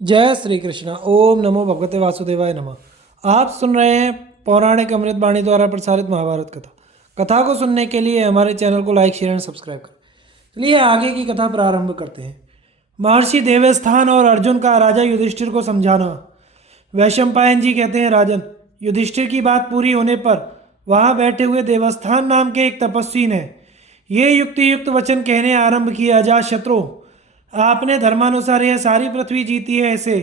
जय श्री कृष्ण। ओम नमो भगवते वासुदेवाय नमः। आप सुन रहे हैं पौराणिक अमृत बाणी द्वारा प्रसारित महाभारत कथा। कथा को सुनने के लिए हमारे चैनल को लाइक शेयर एंड सब्सक्राइब करें। चलिए आगे की कथा प्रारंभ करते हैं। महर्षि देवस्थान और अर्जुन का राजा युधिष्ठिर को समझाना। वैशंपायन जी कहते हैं, राजन, युधिष्ठिर की बात पूरी होने पर वहां बैठे हुए देवस्थान नाम के एक तपस्वी ने ये युक्ति युक्त वचन कहने आरंभ किया, अजात शत्रु, आपने धर्मानुसार यह सारी पृथ्वी जीती है, ऐसे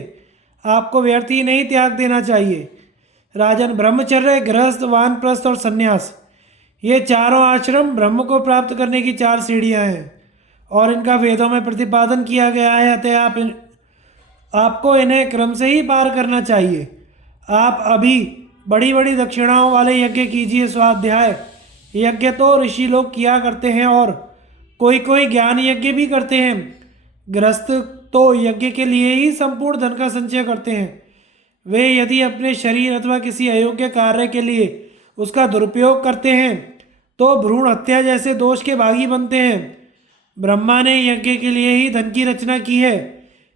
आपको व्यर्थ ही नहीं त्याग देना चाहिए। राजन, ब्रह्मचर्य, गृहस्थ, वानप्रस्थ और संन्यास, ये चारों आश्रम ब्रह्म को प्राप्त करने की चार सीढ़ियां हैं और इनका वेदों में प्रतिपादन किया गया है। अतः आपको इन्हें क्रम से ही पार करना चाहिए। आप अभी बड़ी बड़ी दक्षिणाओं वाले यज्ञ कीजिए। स्वाध्याय यज्ञ तो ऋषि लोग किया करते हैं और कोई कोई ज्ञान यज्ञ भी करते हैं। गृहस्थ तो यज्ञ के लिए ही संपूर्ण धन का संचय करते हैं। वे यदि अपने शरीर अथवा किसी अयोग्य कार्य के लिए उसका दुरुपयोग करते हैं तो भ्रूण हत्या जैसे दोष के भागी बनते हैं। ब्रह्मा ने यज्ञ के लिए ही धन की रचना की है।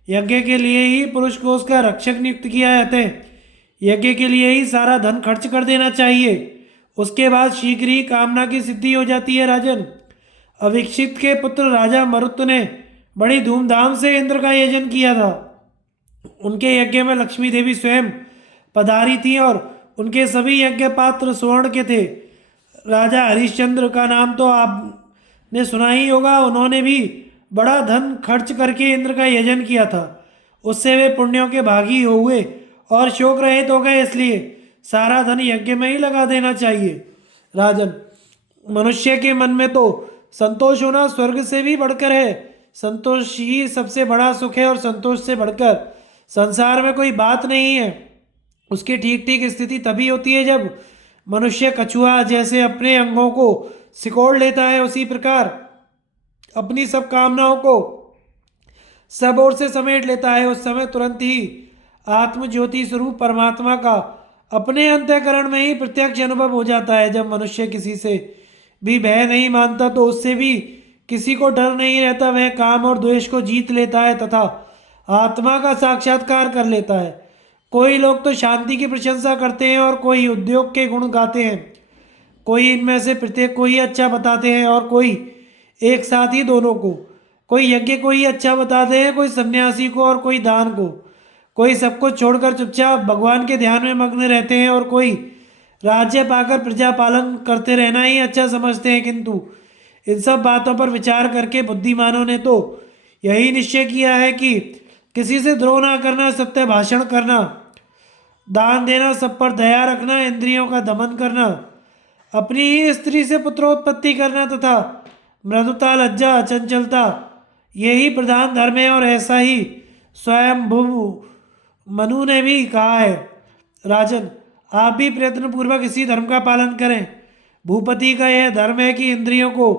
यज्ञ के लिए ही पुरुष को उसका रक्षक नियुक्त किया जाता है। यज्ञ के लिए ही सारा धन खर्च कर देना चाहिए। उसके बाद शीघ्र ही कामना की सिद्धि हो जाती है। राजन, अविक्षित के पुत्र राजा मरुत ने बड़ी धूमधाम से इंद्र का यजन किया था। उनके यज्ञ में लक्ष्मी देवी स्वयं पधारी थी और उनके सभी यज्ञ पात्र स्वर्ण के थे। राजा हरिश्चंद्र का नाम तो आपने सुना ही होगा। उन्होंने भी बड़ा धन खर्च करके इंद्र का यजन किया था। उससे वे पुण्यों के भागी हुए और शोक रहित हो गए, इसलिए सारा धन यज्ञ में ही लगा देना चाहिए। राजन, मनुष्य के मन में तो संतोष होना स्वर्ग से भी बढ़कर है। संतोष ही सबसे बड़ा सुख है और संतोष से बढ़कर संसार में कोई बात नहीं है। उसकी ठीक ठीक स्थिति तभी होती है जब मनुष्य कछुआ जैसे अपने अंगों को सिकोड़ लेता है, उसी प्रकार अपनी सब कामनाओं को सब ओर से समेट लेता है। उस समय तुरंत ही आत्म ज्योति स्वरूप परमात्मा का अपने अंतःकरण में ही प्रत्यक्ष अनुभव हो जाता है। जब मनुष्य किसी से भी भय नहीं मानता तो उससे भी किसी को डर नहीं रहता। वह काम और द्वेष को जीत लेता है तथा आत्मा का साक्षात्कार कर लेता है। कोई लोग तो शांति की प्रशंसा करते हैं और कोई उद्योग के गुण गाते हैं। कोई इनमें से प्रत्येक को ही अच्छा बताते हैं और कोई एक साथ ही दोनों को। कोई यज्ञ को ही अच्छा बताते हैं, कोई सन्यासी को और कोई दान को। कोई सब कुछ छोड़कर चुपचाप भगवान के ध्यान में मग्न रहते हैं और कोई राज्य पाकर प्रजा पालन करते रहना ही अच्छा समझते हैं। किंतु इन सब बातों पर विचार करके बुद्धिमानों ने तो यही निश्चय किया है कि किसी से द्रोह ना करना, सत्य भाषण करना, दान देना, सब पर दया रखना, इंद्रियों का दमन करना, अपनी ही स्त्री से पुत्रोत्पत्ति करना तथा मृदुता, लज्जा, चंचलता, यही प्रधान धर्म है। और ऐसा ही स्वयं भू मनु ने भी कहा है। राजन, आप भी प्रयत्न पूर्वक इसी धर्म का पालन करें। भूपति का यह धर्म है कि इंद्रियों को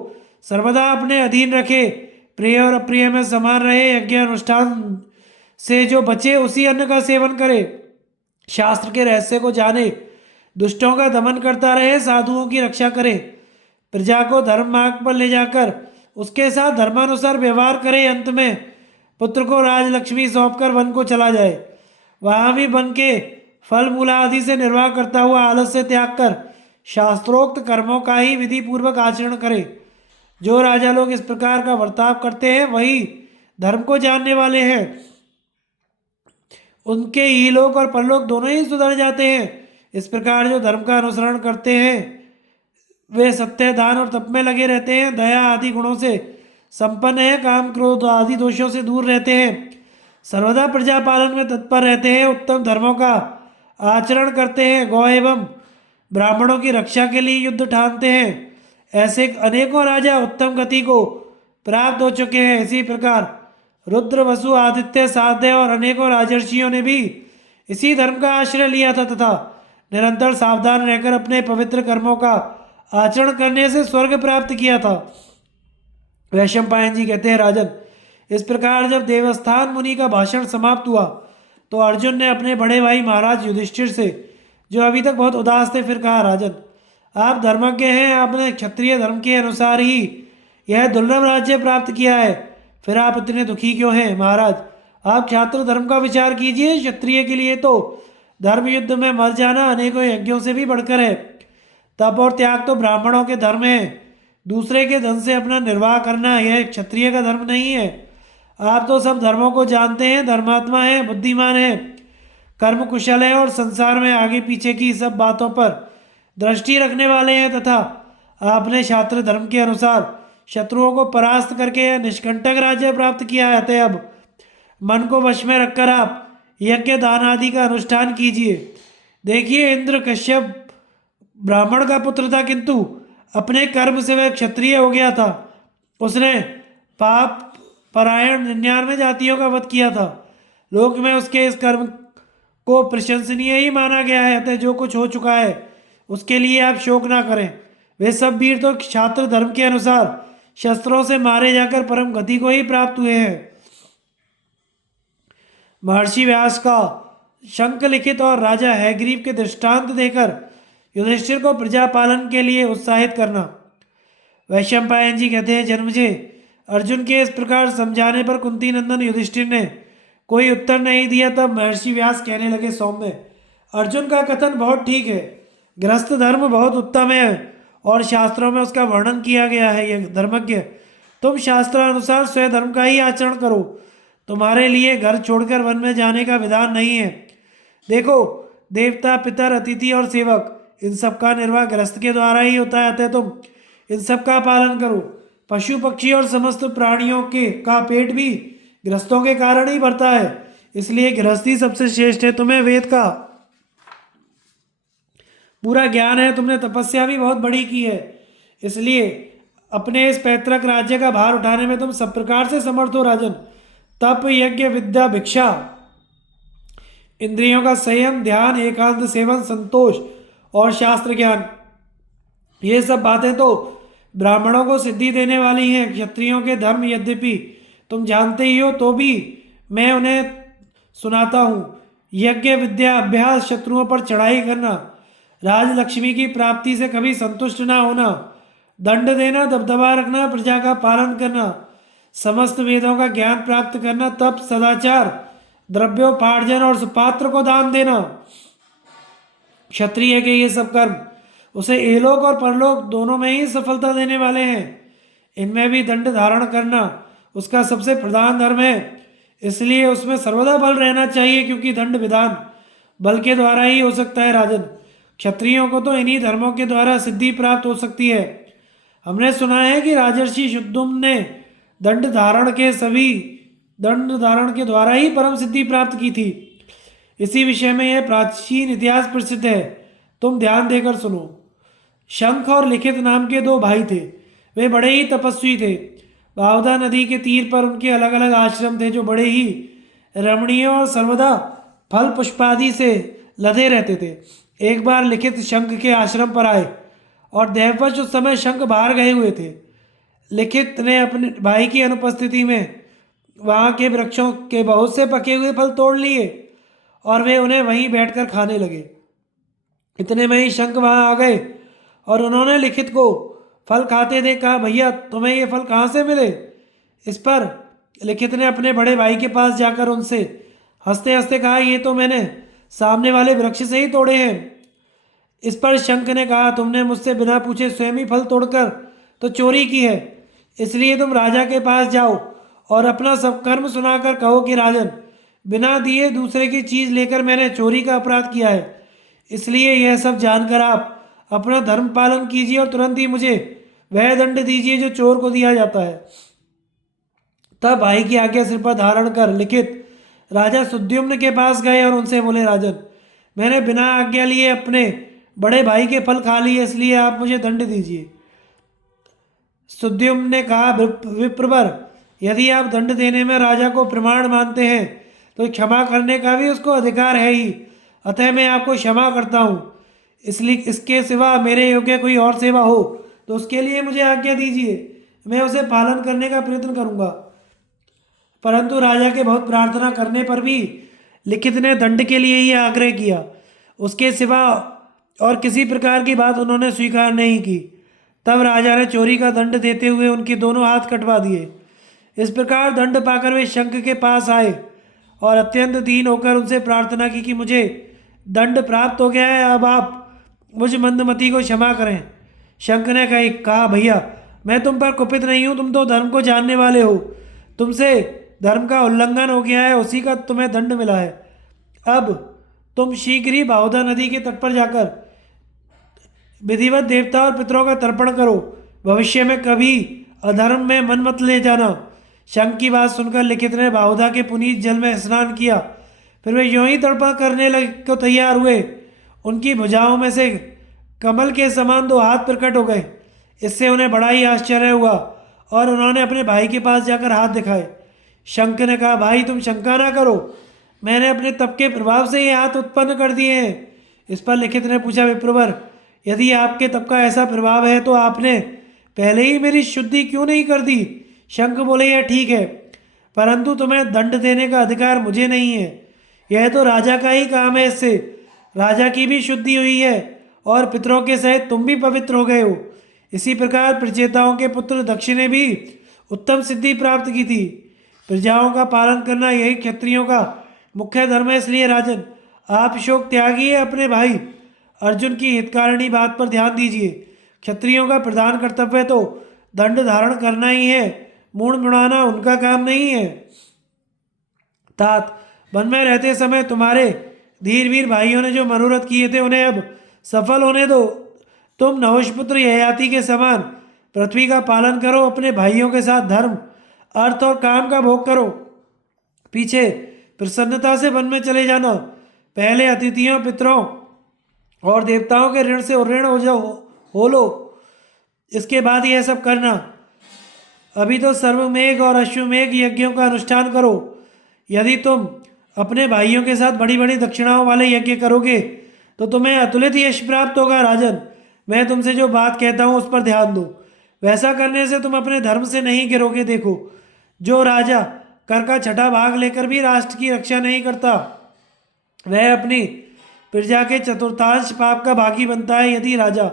सर्वदा अपने अधीन रखे, प्रिय और अप्रिय में समान रहे, यज्ञ अनुष्ठान से जो बचे उसी अन्न का सेवन करे, शास्त्र के रहस्य को जाने, दुष्टों का दमन करता रहे, साधुओं की रक्षा करे, प्रजा को धर्म मार्ग पर ले जाकर उसके साथ धर्मानुसार व्यवहार करे, अंत में पुत्र को राजलक्ष्मी सौंपकर वन को चला जाए। वहां भी वन के फल मूला आदि से निर्वाह करता हुआ आलस्य त्याग कर शास्त्रोक्त कर्मों का ही विधि पूर्वक आचरण करे। जो राजा लोग इस प्रकार का बर्ताव करते हैं वही धर्म को जानने वाले हैं। उनके इहलोक और परलोक दोनों ही सुधर जाते हैं। इस प्रकार जो धर्म का अनुसरण करते हैं वे सत्य, दान और तप में लगे रहते हैं, दया आदि गुणों से संपन्न है, काम क्रोध आदि दोषों से दूर रहते हैं, सर्वदा प्रजा पालन में तत्पर रहते हैं, उत्तम धर्मों का आचरण करते हैं, गौ एवं ब्राह्मणों की रक्षा के लिए युद्ध ठानते हैं। ऐसे अनेकों राजा उत्तम गति को प्राप्त हो चुके हैं। इसी प्रकार रुद्र, वसु, आदित्य, साध्य और अनेकों राजर्षियों ने भी इसी धर्म का आश्रय लिया था तथा निरंतर सावधान रहकर अपने पवित्र कर्मों का आचरण करने से स्वर्ग प्राप्त किया था। वैशंपायन जी कहते हैं, राजन, इस प्रकार जब देवस्थान मुनि का भाषण समाप्त हुआ तो अर्जुन ने अपने बड़े भाई महाराज युधिष्ठिर से, जो अभी तक बहुत उदास थे, फिर कहा, राजन, आप धर्मज्ञ हैं, आपने क्षत्रिय धर्म के अनुसार ही यह दुर्लभ राज्य प्राप्त किया है, फिर आप इतने दुखी क्यों हैं? महाराज, आप छात्र धर्म का विचार कीजिए। क्षत्रिय के लिए तो धर्म युद्ध में मर जाना अनेकों यज्ञों से भी बढ़कर है। तप और त्याग तो ब्राह्मणों के धर्म है। दूसरे के धन से अपना निर्वाह करना यह क्षत्रिय का धर्म नहीं है। आप तो सब धर्मों को जानते हैं, धर्मात्मा है, बुद्धिमान है, कर्म कुशल है और संसार में आगे पीछे की सब बातों पर दृष्टि रखने वाले हैं, तथा आपने छात्र धर्म के अनुसार शत्रुओं को परास्त करके यह निष्कंटक राज्य प्राप्त किया है। अतः अब मन को वश में रखकर आप यज्ञ दान आदि का अनुष्ठान कीजिए। देखिए, इंद्र कश्यप ब्राह्मण का पुत्र था, किंतु अपने कर्म से वह क्षत्रिय हो गया था। उसने पाप परायण 99 जातियों का वध किया था। लोक में उसके इस कर्म को प्रशंसनीय ही माना गया है। अतः जो कुछ हो चुका है उसके लिए आप शोक ना करें। वे सब वीर तो छात्र धर्म के अनुसार शस्त्रों से मारे जाकर परम गति को ही प्राप्त हुए हैं। महर्षि व्यास का शंख लिखित और राजा हैग्रीव के दृष्टांत देकर युधिष्ठिर को प्रजा पालन के लिए उत्साहित करना। वैशंपायन जी कहते हैं, जन्मजय अर्जुन के इस प्रकार समझाने पर कुंती नंदन युधिष्ठिर ने कोई उत्तर नहीं दिया। तब महर्षि व्यास कहने लगे, सौम्य, अर्जुन का कथन बहुत ठीक है। गृहस्थ धर्म बहुत उत्तम है और शास्त्रों में उसका वर्णन किया गया है। यह धर्मज्ञ, तुम शास्त्रानुसार स्वयं धर्म का ही आचरण करो। तुम्हारे लिए घर छोड़कर वन में जाने का विधान नहीं है। देखो, देवता, पितर, अतिथि और सेवक, इन सब का निर्वाह गृहस्थ के द्वारा ही होता है। अतः तुम इन सब का पालन करो। पशु पक्षी और समस्त प्राणियों के का पेट भी गृहस्थों के कारण ही भरता है, इसलिए गृहस्थी सबसे श्रेष्ठ है। तुम्हें वेद का पूरा ज्ञान है, तुमने तपस्या भी बहुत बड़ी की है, इसलिए अपने इस पैतृक राज्य का भार उठाने में तुम सब प्रकार से समर्थ हो। राजन, तप, यज्ञ, विद्या, भिक्षा, इंद्रियों का संयम, ध्यान, एकांत सेवन, संतोष और शास्त्र ज्ञान, ये सब बातें तो ब्राह्मणों को सिद्धि देने वाली हैं। क्षत्रियों के धर्म यद्यपि तुम जानते ही हो, तो भी मैं उन्हें सुनाता हूँ। यज्ञ, विद्या, अभ्यास, शत्रुओं पर चढ़ाई करना, राजलक्ष्मी की प्राप्ति से कभी संतुष्ट ना होना, दंड देना, दबदबा रखना, प्रजा का पालन करना, समस्त वेदों का ज्ञान प्राप्त करना, तप, सदाचार, द्रव्योपार्जन और सुपात्र को दान देना, क्षत्रिय के ये सब कर्म उसे एलोक और परलोक दोनों में ही सफलता देने वाले हैं। इनमें भी दंड धारण करना उसका सबसे प्रधान धर्म है, इसलिए उसमें सर्वदा बल रहना चाहिए, क्योंकि दंड विधान बल के द्वारा ही हो सकता है। राजन, क्षत्रियों को तो इन्हीं धर्मों के द्वारा सिद्धि प्राप्त हो सकती है। हमने सुना है कि राजर्षि शुद्धुम्न ने दंड धारण के द्वारा ही परम सिद्धि प्राप्त की थी। इसी विषय में यह प्राचीन इतिहास प्रसिद्ध है, तुम ध्यान देकर सुनो। शंख और लिखित नाम के दो भाई थे। वे बड़े ही तपस्वी थे। बावदा नदी के तीर पर उनके अलग अलग आश्रम थे, जो बड़े ही रमणीय और सर्वदा फल पुष्पादि से लदे रहते थे। एक बार लिखित शंख के आश्रम पर आए और दैववश उस समय शंख बाहर गए हुए थे। लिखित ने अपने भाई की अनुपस्थिति में वहाँ के वृक्षों के बहुत से पके हुए फल तोड़ लिए और वे उन्हें वहीं बैठकर खाने लगे। इतने में ही शंख वहाँ आ गए और उन्होंने लिखित को फल खाते देख कहा, भैया तुम्हें ये फल कहाँ से मिले? इस पर लिखित ने अपने बड़े भाई के पास जाकर उनसे हंसते हंसते कहा, ये तो मैंने सामने वाले वृक्ष से ही तोड़े हैं। इस पर शंख ने कहा, तुमने मुझसे बिना पूछे स्वयं ही फल तोड़कर तो चोरी की है, इसलिए तुम राजा के पास जाओ और अपना सब कर्म सुनाकर कहो कि राजन, बिना दिए दूसरे की चीज़ लेकर मैंने चोरी का अपराध किया है, इसलिए यह सब जानकर आप अपना धर्म पालन कीजिए और तुरंत ही मुझे वह दंड दीजिए जो चोर को दिया जाता है। तब भाई की आज्ञा सिर पर धारण कर लिखित राजा सुद्युम्न के पास गए और उनसे बोले, राजन, मैंने बिना आज्ञा लिए अपने बड़े भाई के फल खा लिए, इसलिए आप मुझे दंड दीजिए। सुद्युम्न ने कहा, विप्रवर, यदि आप दंड देने में राजा को प्रमाण मानते हैं तो क्षमा करने का भी उसको अधिकार है ही, अतः मैं आपको क्षमा करता हूँ। इसलिए इसके सिवा मेरे योग्य कोई और सेवा हो तो उसके लिए मुझे आज्ञा दीजिए, मैं उसे पालन करने का प्रयत्न करूँगा। परंतु राजा के बहुत प्रार्थना करने पर भी लिखित ने दंड के लिए ही आग्रह किया, उसके सिवा और किसी प्रकार की बात उन्होंने स्वीकार नहीं की। तब राजा ने चोरी का दंड देते हुए उनके दोनों हाथ कटवा दिए। इस प्रकार दंड पाकर वे शंख के पास आए और अत्यंत दीन होकर उनसे प्रार्थना की कि मुझे दंड प्राप्त हो गया है, अब आप मुझ मंदमती को क्षमा करें। शंख ने कहा, भैया मैं तुम पर कुपित नहीं हूँ, तुम तो धर्म को जानने वाले हो। तुमसे धर्म का उल्लंघन हो गया है, उसी का तुम्हें दंड मिला है। अब तुम शीघ्र ही बाहुदा नदी के तट पर जाकर विधिवत देवता और पितरों का तर्पण करो, भविष्य में कभी अधर्म में मन मत ले जाना। शंख की बात सुनकर लिखित ने बाहुदा के पुनीत जल में स्नान किया। फिर वे यूं ही तर्पण करने को तैयार हुए। उनकी भुजाओं में से कमल के समान 2 हाथ प्रकट हो गए। इससे उन्हें बड़ा ही आश्चर्य हुआ और उन्होंने अपने भाई के पास जाकर हाथ दिखाए। शंख ने कहा, भाई तुम शंका ना करो, मैंने अपने तप के प्रभाव से ये हाथ उत्पन्न कर दिए हैं। इस पर लिखित ने पूछा, विप्रवर यदि आपके तप का ऐसा प्रभाव है तो आपने पहले ही मेरी शुद्धि क्यों नहीं कर दी? शंख बोले, यह ठीक है, परंतु तुम्हें दंड देने का अधिकार मुझे नहीं है। यह तो राजा का ही काम है, इससे राजा की भी शुद्धि हुई है और पितरों के सहित तुम भी पवित्र हो गए हो। इसी प्रकार प्रचेताओं के पुत्र दक्ष ने भी उत्तम सिद्धि प्राप्त की थी। प्रजाओं का पालन करना यही क्षत्रियों का मुख्य धर्म है। इसलिए राजन, आप शोक त्यागिए, अपने भाई अर्जुन की हितकारिणी बात पर ध्यान दीजिए। क्षत्रियों का प्रधान कर्तव्य तो दंड धारण करना ही है, मूढ़ मुड़ाना उनका काम नहीं है। तात, वन में रहते समय तुम्हारे धीर वीर भाइयों ने जो मनोरथ किए थे उन्हें अब सफल होने दो। तुम नहुषपुत्र ययाति के समान पृथ्वी का पालन करो, अपने भाइयों के साथ धर्म, अर्थ और काम का भोग करो। पीछे प्रसन्नता से वन में चले जाना। पहले अतिथियों, पितरों और देवताओं के ऋण से ऋण हो लो, इसके बाद यह सब करना। अभी तो सर्वमेघ और अश्वमेघ यज्ञों का अनुष्ठान करो। यदि तुम अपने भाइयों के साथ बड़ी बड़ी दक्षिणाओं वाले यज्ञ करोगे तो तुम्हें अतुलित यश प्राप्त होगा। राजन, मैं तुमसे जो बात कहता हूँ उस पर ध्यान दो, वैसा करने से तुम अपने धर्म से नहीं गिरोगे। देखो, जो राजा कर का 6ठा भाग लेकर भी राष्ट्र की रक्षा नहीं करता, वह अपनी प्रजा के चतुर्थांश पाप का भागी बनता है। यदि राजा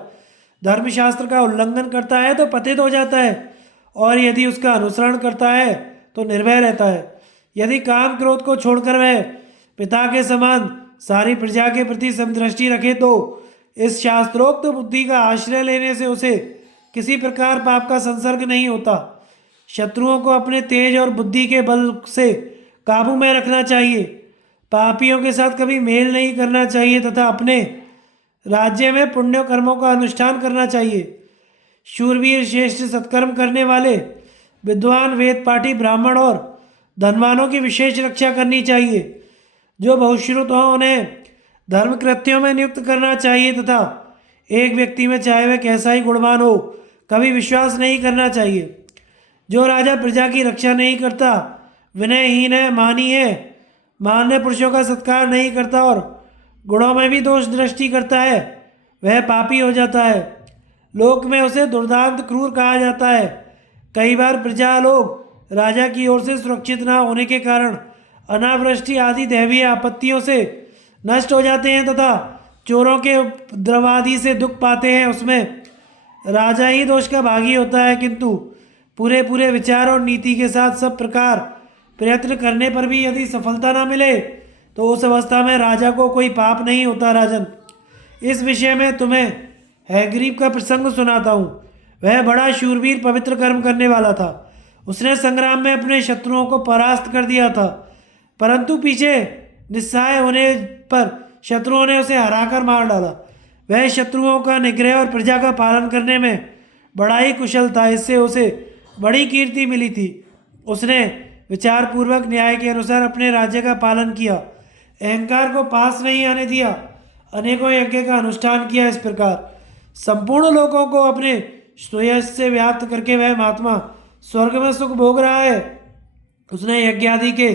धर्मशास्त्र का उल्लंघन करता है तो पतित हो जाता है, और यदि उसका अनुसरण करता है तो निर्भय रहता है। यदि काम क्रोध को छोड़कर वह पिता के समान सारी प्रजा के प्रति समदृष्टि रखे तो इस शास्त्रोक्त बुद्धि का आश्रय लेने से उसे किसी प्रकार पाप का संसर्ग नहीं होता। शत्रुओं को अपने तेज और बुद्धि के बल से काबू में रखना चाहिए। पापियों के साथ कभी मेल नहीं करना चाहिए तथा अपने राज्य में पुण्य कर्मों का अनुष्ठान करना चाहिए। शूरवीर, श्रेष्ठ, सत्कर्म करने वाले, विद्वान, वेद पाठी, ब्राह्मण और धनवानों की विशेष रक्षा करनी चाहिए। जो बहुश्रुत हों उन्हें धर्म कृत्यों में नियुक्त करना चाहिए तथा एक व्यक्ति में चाहे वह कैसा ही गुणवान हो कभी विश्वास नहीं करना चाहिए। जो राजा प्रजा की रक्षा नहीं करता, विनयहीन है, मानी है, मान्य पुरुषों का सत्कार नहीं करता और गुणों में भी दोष दृष्टि करता है, वह पापी हो जाता है। लोक में उसे दुर्दांत, क्रूर कहा जाता है। कई बार प्रजा लोग राजा की ओर से सुरक्षित न होने के कारण अनावृष्टि आदि दैवीय आपत्तियों से नष्ट हो जाते हैं तथा चोरों के उपद्रवादि से दुख पाते हैं। उसमें राजा ही दोष का भागी होता है, किंतु पूरे विचार और नीति के साथ सब प्रकार प्रयत्न करने पर भी यदि सफलता न मिले तो उस अवस्था में राजा को कोई पाप नहीं होता। राजन, इस विषय में तुम्हें हैग्रीव का प्रसंग सुनाता हूँ। वह बड़ा शूरवीर, पवित्र कर्म करने वाला था। उसने संग्राम में अपने शत्रुओं को परास्त कर दिया था, परंतु पीछे निस्सहाय होने पर शत्रुओं ने उसे हराकर मार डाला। वह शत्रुओं का निग्रह और प्रजा का पालन करने में बड़ा ही कुशल था, इससे उसे बड़ी कीर्ति मिली थी। उसने विचार पूर्वक न्याय के अनुसार अपने राज्य का पालन किया, अहंकार को पास नहीं आने दिया, अनेकों यज्ञ का अनुष्ठान किया। इस प्रकार संपूर्ण लोगों को अपने सुयश से व्याप्त करके वह महात्मा स्वर्ग में सुख भोग रहा है। उसने यज्ञ आदि के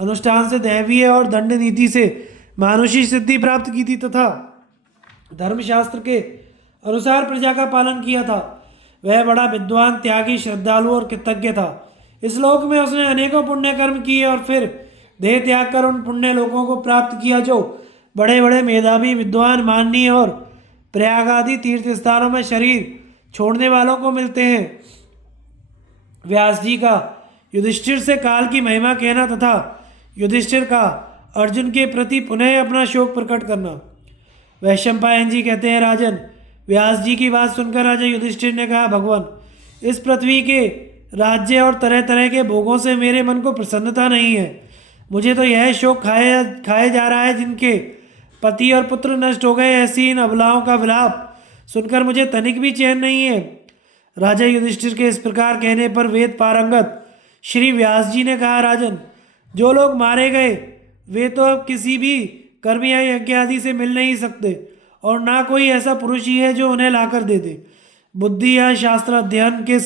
अनुष्ठान से दैवीय और दंड नीति से मानुषी सिद्धि प्राप्त की थी तथा धर्मशास्त्र के अनुसार प्रजा का पालन किया था। वह बड़ा विद्वान, त्यागी, श्रद्धालु और कृतज्ञ था। इस लोक में उसने अनेकों पुण्य कर्म किए और फिर देह त्याग कर उन पुण्य लोगों को प्राप्त किया जो बड़े बड़े मेधावी, विद्वान, माननीय और प्रयाग आदि तीर्थ स्थानों में शरीर छोड़ने वालों को मिलते हैं। व्यास जी का युधिष्ठिर से काल की महिमा कहना तथा युधिष्ठिर कहा, अर्जुन के प्रति पुनः अपना शोक प्रकट करना। वैशंपायन जी कहते हैं, राजन, व्यास जी की बात सुनकर राजा युधिष्ठिर ने कहा, भगवान, इस पृथ्वी के राज्य और तरह तरह के भोगों से मेरे मन को प्रसन्नता नहीं है। मुझे तो यह शोक खाए जा रहा है, जिनके पति और पुत्र नष्ट हो गए, ऐसी इन अबलाओं का विलाप सुनकर मुझे तनिक भी चैन नहीं है। राजा युधिष्ठिर के इस प्रकार कहने पर वेद पारंगत श्री व्यास जी ने कहा, राजन, जो लोग मारे गए वे तो अब किसी भी कर्म या यज्ञ आदि से मिल नहीं सकते, और ना कोई ऐसा पुरुष ही है जो उन्हें लाकर दे दे। बुद्धि या शास्त्र अध्ययन के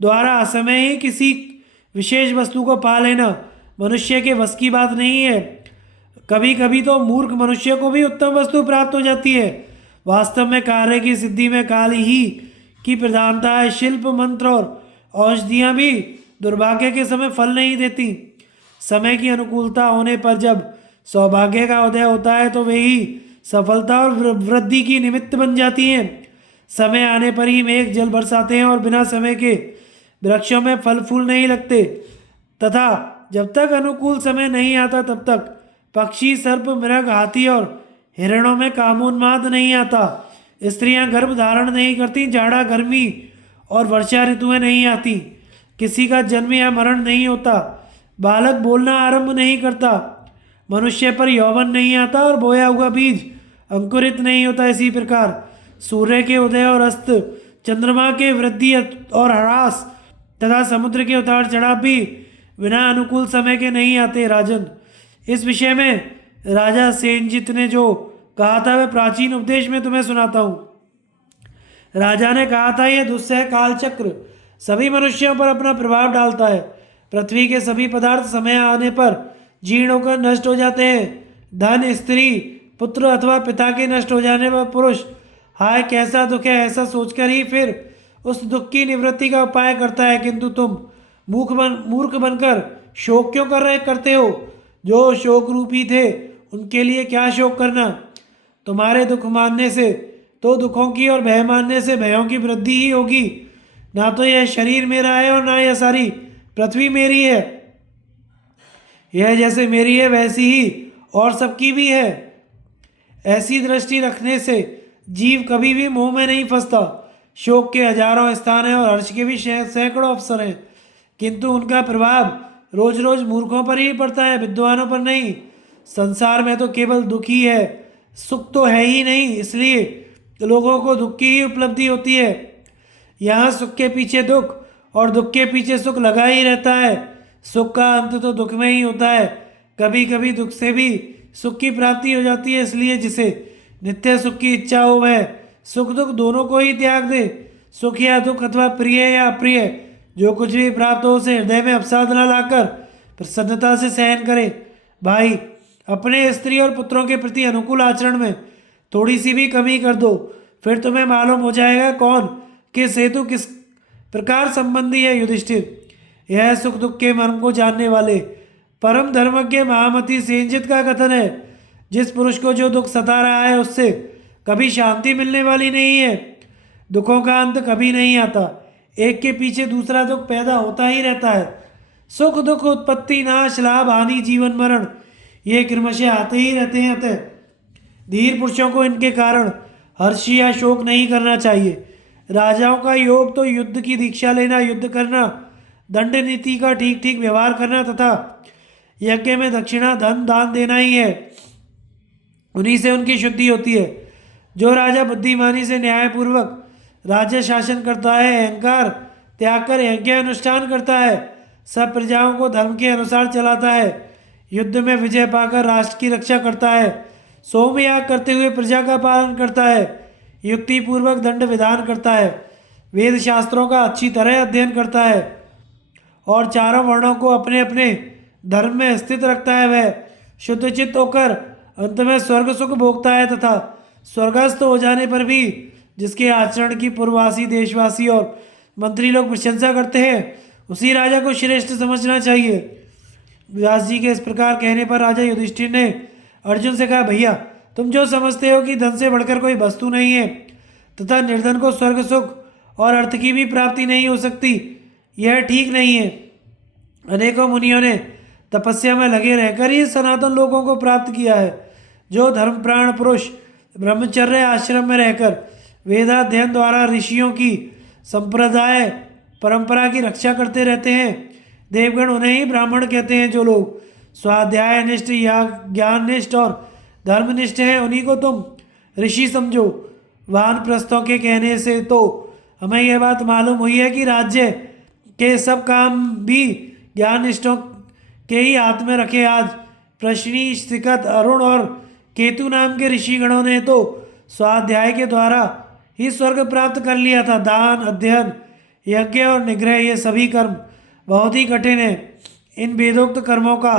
द्वारा असमय ही किसी विशेष वस्तु को पा लेना मनुष्य के वश की बात नहीं है। कभी कभी तो मूर्ख मनुष्य को भी उत्तम वस्तु प्राप्त हो जाती है। वास्तव में कार्य की सिद्धि में काल ही की प्रधानता है। शिल्प, मंत्र और औषधियाँ भी दुर्भाग्य के समय फल नहीं देती। समय की अनुकूलता होने पर जब सौभाग्य का उदय होता है तो वे ही सफलता और वृद्धि की निमित्त बन जाती हैं। समय आने पर ही मेघ जल बरसाते हैं और बिना समय के वृक्षों में फल फूल नहीं लगते, तथा जब तक अनुकूल समय नहीं आता तब तक पक्षी, सर्प, मृग, हाथी और हिरणों में कामोन्माद नहीं आता। स्त्रियां गर्भ धारण नहीं करती, जाड़ा, गर्मी और वर्षा ऋतुएं नहीं आती, किसी का जन्म या मरण नहीं होता, बालक बोलना आरंभ नहीं करता, मनुष्य पर यौवन नहीं आता और बोया हुआ बीज अंकुरित नहीं होता। इसी प्रकार सूर्य के उदय और अस्त, चंद्रमा के वृद्धि और ह्रास तथा समुद्र के उतार चढ़ाव भी बिना अनुकूल समय के नहीं आते। राजन, इस विषय में राजा सेनजित ने जो कहा था वह प्राचीन उपदेश में तुम्हें सुनाता हूँ। राजा ने कहा था, यह दुस्सह कालचक्र सभी मनुष्यों पर अपना प्रभाव डालता है। पृथ्वी के सभी पदार्थ समय आने पर जीर्ण होकर नष्ट हो जाते हैं। धन, स्त्री, पुत्र अथवा पिता के नष्ट हो जाने पर पुरुष, हाय कैसा दुख है, ऐसा सोचकर ही फिर उस दुख की निवृत्ति का उपाय करता है। किंतु तुम मूर्ख बनकर शोक क्यों करते हो? जो शोक रूपी थे उनके लिए क्या शोक करना? तुम्हारे दुख मानने से तो दुखों की और भय मानने से भयों की वृद्धि ही होगी। ना तो यह शरीर मेरा है और ना यह सारी पृथ्वी मेरी है। यह जैसे मेरी है वैसी ही और सबकी भी है। ऐसी दृष्टि रखने से जीव कभी भी मोह में नहीं फंसता। शोक के हजारों स्थान हैं और हर्ष के भी सैकड़ों अवसर हैं, किंतु उनका प्रभाव रोज रोज मूर्खों पर ही पड़ता है, विद्वानों पर नहीं। संसार में तो केवल दुख ही है, सुख तो है ही नहीं, इसलिए लोगों को दुख की ही उपलब्धि होती है। यहाँ सुख के पीछे दुख और दुख के पीछे सुख लगा ही रहता है। सुख का अंत तो दुख में ही होता है। कभी कभी दुख से भी सुख की प्राप्ति हो जाती है, इसलिए जिसे नित्य सुख की इच्छा हो वह सुख दुख दोनों को ही त्याग दे। सुख या दुख अथवा प्रिय या अप्रिय जो कुछ भी प्राप्त हो उसे हृदय में अवसाद न लाकर प्रसन्नता से सहन करे। भाई, अपने स्त्री और पुत्रों के प्रति अनुकूल आचरण में थोड़ी सी भी कमी कर दो, फिर तुम्हें मालूम हो जाएगा कौन किस हेतु किस प्रकार संबंधी है। युधिष्ठिर, यह सुख दुख के मर्म को जानने वाले परम धर्मज्ञ महामती सेनजित का कथन है। जिस पुरुष को जो दुख सता रहा है उससे कभी शांति मिलने वाली नहीं है। दुखों का अंत कभी नहीं आता, एक के पीछे दूसरा दुख पैदा होता ही रहता है। सुख दुख, उत्पत्ति, नाश, लाभ, हानि, जीवन मरण, ये क्रमशः आते ही रहते हैं। अतः धीर पुरुषों को इनके कारण हर्ष या शोक नहीं करना चाहिए। राजाओं का योग तो युद्ध की दीक्षा लेना, युद्ध करना, दंड नीति का ठीक ठीक व्यवहार करना तथा यज्ञ में दक्षिणा धन दान देना ही है। उन्हीं से उनकी शुद्धि होती है। जो राजा बुद्धिमानी से न्यायपूर्वक राज्य शासन करता है, अहंकार त्याग कर यज्ञ अनुष्ठान करता है, सब प्रजाओं को धर्म के अनुसार चलाता है, युद्ध में विजय पाकर राष्ट्र की रक्षा करता है, सोमयाग करते हुए प्रजा का पालन करता है, युक्ति पूर्वक दंड विधान करता है, वेद शास्त्रों का अच्छी तरह अध्ययन करता है और चारों वर्णों को अपने अपने धर्म में स्थित रखता है, वह शुद्ध चित्त होकर अंत में स्वर्ग सुख भोगता है तथा स्वर्गस्थ हो जाने पर भी जिसके आचरण की पूर्ववासी, देशवासी और मंत्री लोग प्रशंसा करते हैं, उसी राजा को श्रेष्ठ समझना चाहिए। व्यास जी के इस प्रकार कहने पर राजा युधिष्ठिर ने अर्जुन से कहा, भैया, तुम जो समझते हो कि धन से बढ़कर कोई वस्तु नहीं है तथा निर्धन को स्वर्ग सुख और अर्थ की भी प्राप्ति नहीं हो सकती, यह ठीक नहीं है। अनेकों मुनियों ने तपस्या में लगे रहकर ही सनातन लोगों को प्राप्त किया है। जो धर्मप्राण पुरुष ब्रह्मचर्य आश्रम में रहकर वेदाध्ययन द्वारा ऋषियों की संप्रदाय परंपरा की रक्षा करते रहते हैं, देवगण उन्हें ही ब्राह्मण कहते हैं। जो लोग स्वाध्याय निष्ठ या ज्ञान निष्ठ और धर्मनिष्ठ हैं, उन्हीं को तुम ऋषि समझो। वानप्रस्थों के कहने से तो हमें यह बात मालूम हुई है कि राज्य के सब काम भी ज्ञाननिष्ठों के ही हाथ में रखे। आज प्रश्नी, सिकत, अरुण और केतु नाम के ऋषिगणों ने तो स्वाध्याय के द्वारा ही स्वर्ग प्राप्त कर लिया था। दान, अध्ययन, यज्ञ और निग्रह ये सभी कर्म बहुत ही कठिन है। इन वेदोक्त कर्मों का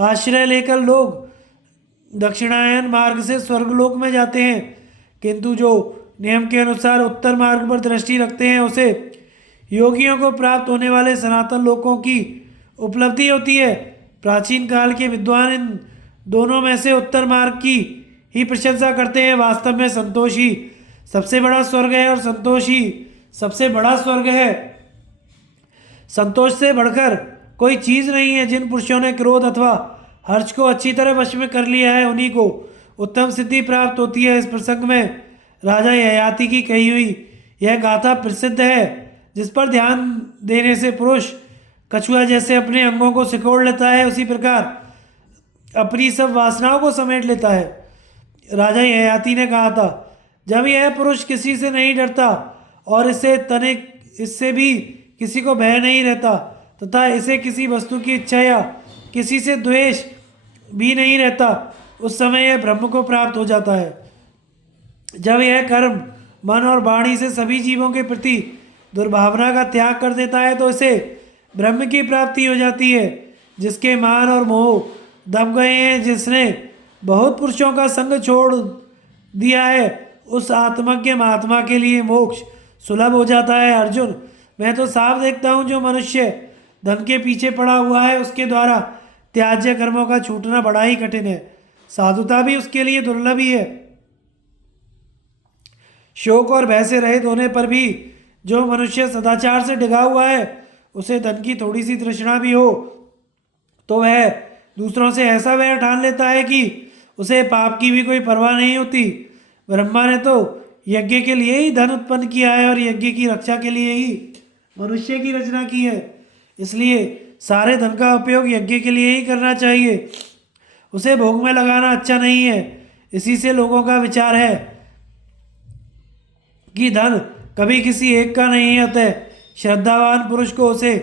आश्रय लेकर लोग दक्षिणायन मार्ग से स्वर्गलोक में जाते हैं, किंतु जो नियम के अनुसार उत्तर मार्ग पर दृष्टि रखते हैं, उसे योगियों को प्राप्त होने वाले सनातन लोकों की उपलब्धि होती है। प्राचीन काल के विद्वान इन दोनों में से उत्तर मार्ग की ही प्रशंसा करते हैं। वास्तव में संतोष ही सबसे बड़ा स्वर्ग है और संतोष ही सबसे बड़ा स्वर्ग है। संतोष से बढ़कर कोई चीज़ नहीं है। जिन पुरुषों ने क्रोध अथवा हर्ष को अच्छी तरह वश में कर लिया है, उन्हीं को उत्तम सिद्धि प्राप्त होती है। इस प्रसंग में राजा ययाति की कही हुई यह गाथा प्रसिद्ध है, जिस पर ध्यान देने से पुरुष कछुआ जैसे अपने अंगों को सिकोड़ लेता है, उसी प्रकार अपनी सब वासनाओं को समेट लेता है। राजा ययाति ने कहा था, जब यह पुरुष किसी से नहीं डरता और इससे भी किसी को भय नहीं रहता तथा इसे किसी वस्तु की इच्छा या किसी से द्वेष भी नहीं रहता, उस समय यह ब्रह्म को प्राप्त हो जाता है। जब यह कर्म मन और वाणी से सभी जीवों के प्रति दुर्भावना का त्याग कर देता है, तो इसे ब्रह्म की प्राप्ति हो जाती है। जिसके मान और मोह दब गए हैं, जिसने बहुत पुरुषों का संग छोड़ दिया है, उस आत्मज्ञ महात्मा के लिए मोक्ष सुलभ हो जाता है। अर्जुन, मैं तो साफ देखता हूँ, जो मनुष्य धन के पीछे पड़ा हुआ है, उसके द्वारा त्याज्य कर्मों का छूटना बड़ा ही कठिन है। साधुता भी उसके लिए दुर्लभ ही है। शोक और भय से रहित होने पर भी जो मनुष्य सदाचार से डिगा हुआ है, उसे धन की थोड़ी सी तृष्णा भी हो तो वह दूसरों से ऐसा वैर ठान लेता है कि उसे पाप की भी कोई परवाह नहीं होती। ब्रह्मा ने तो यज्ञ के लिए ही धन उत्पन्न किया है और यज्ञ की रक्षा के लिए ही मनुष्य की रचना की है। इसलिए सारे धन का उपयोग यज्ञ के लिए ही करना चाहिए, उसे भोग में लगाना अच्छा नहीं है। इसी से लोगों का विचार है कि धन कभी किसी एक का नहीं है, अतः श्रद्धावान पुरुष को उसे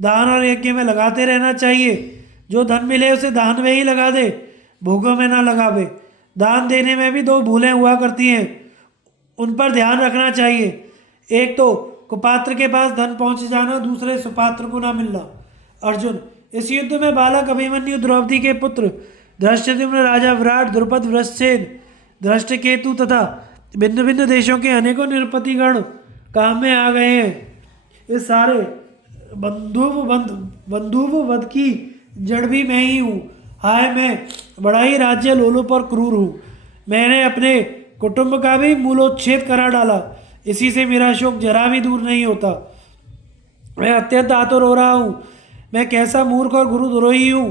दान और यज्ञ में लगाते रहना चाहिए। जो धन मिले उसे दान में ही लगा दे, भोगों में ना लगावे। दान देने में भी दो भूलें हुआ करती हैं, उन पर ध्यान रखना चाहिए। एक तो कुपात्र के पास धन पहुंच जाना, दूसरे सुपात्र को ना मिलना। अर्जुन, इस युद्ध में बालक अभिमन्यु, द्रौपदी के पुत्र धृष्टद्युम्न, राजा विराट, द्रुपद, वृषसेन, धृष्टकेतु तथा भिन्न भिन्न देशों के अनेकों निरपतिगण काम में आ गए हैं। इस सारे बंधुव वध की जड़ भी मैं ही हूँ। हाय, मैं बड़ा ही राज्य लोलुप और क्रूर हूँ। मैंने अपने कुटुंब का भी मूलोच्छेद करा डाला, इसी से मेरा शोक जरा भी दूर नहीं होता। मैं अत्यंत आतुर हो रहा हूँ। मैं कैसा मूर्ख और गुरुद्रोही हूँ।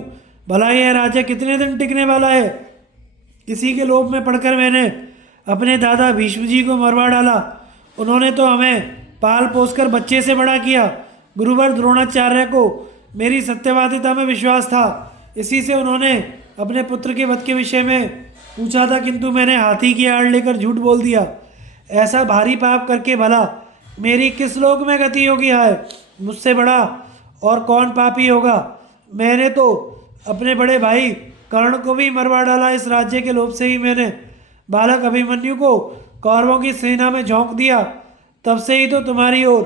भला यह राज्य कितने दिन टिकने वाला है। किसी के लोभ में पड़कर मैंने अपने दादा भीष्म जी को मरवा डाला। उन्होंने तो हमें पाल पोसकर बच्चे से बड़ा किया। गुरुवर द्रोणाचार्य को मेरी सत्यवादिता में विश्वास था, इसी से उन्होंने अपने पुत्र के वध के विषय में पूछा था, किंतु मैंने हाथी की आड़ लेकर झूठ बोल दिया। ऐसा भारी पाप करके भला मेरी किस लोक में गति होगी। हाय, मुझसे बड़ा और कौन पापी होगा। मैंने तो अपने बड़े भाई कर्ण को भी मरवा डाला। इस राज्य के लोभ से ही मैंने बालक अभिमन्यु को कौरवों की सेना में झोंक दिया। तब से ही तो तुम्हारी ओर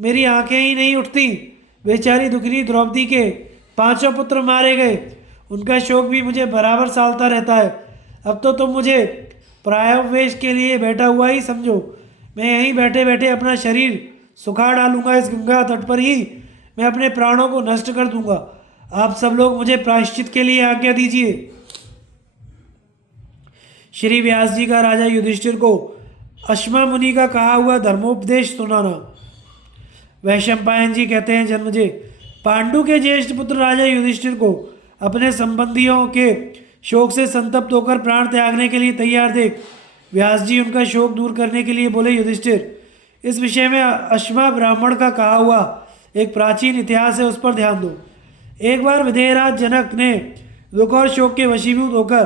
मेरी आंखें ही नहीं उठती। बेचारी दुखनी द्रौपदी के 5 पुत्र मारे गए, उनका शोक भी मुझे बराबर सालता रहता है। अब तो तुम मुझे प्रायोपवेश के लिए बैठा हुआ ही समझो। मैं यहीं बैठे बैठे अपना शरीर सुखा डालूंगा। इस गंगा तट पर ही मैं अपने प्राणों को नष्ट कर दूंगा। आप सब लोग मुझे प्रायश्चित के लिए आज्ञा दीजिए। श्री व्यास जी का राजा युधिष्ठिर को अश्मा मुनि का कहा हुआ धर्मोपदेश सुनाना। वैशंपायन जी कहते हैं, जन्मजय, पांडु के ज्येष्ठ पुत्र राजा युधिष्ठिर को अपने संबंधियों के शोक से संतप्त होकर प्राण त्यागने के लिए तैयार देख व्यास जी उनका शोक दूर करने के लिए बोले, युधिष्ठिर, इस विषय में अश्मा ब्राह्मण का कहा हुआ एक प्राचीन इतिहास है, उस पर ध्यान दो। एक बार विदेहराज जनक ने दुख और शोक के वशीभूत होकर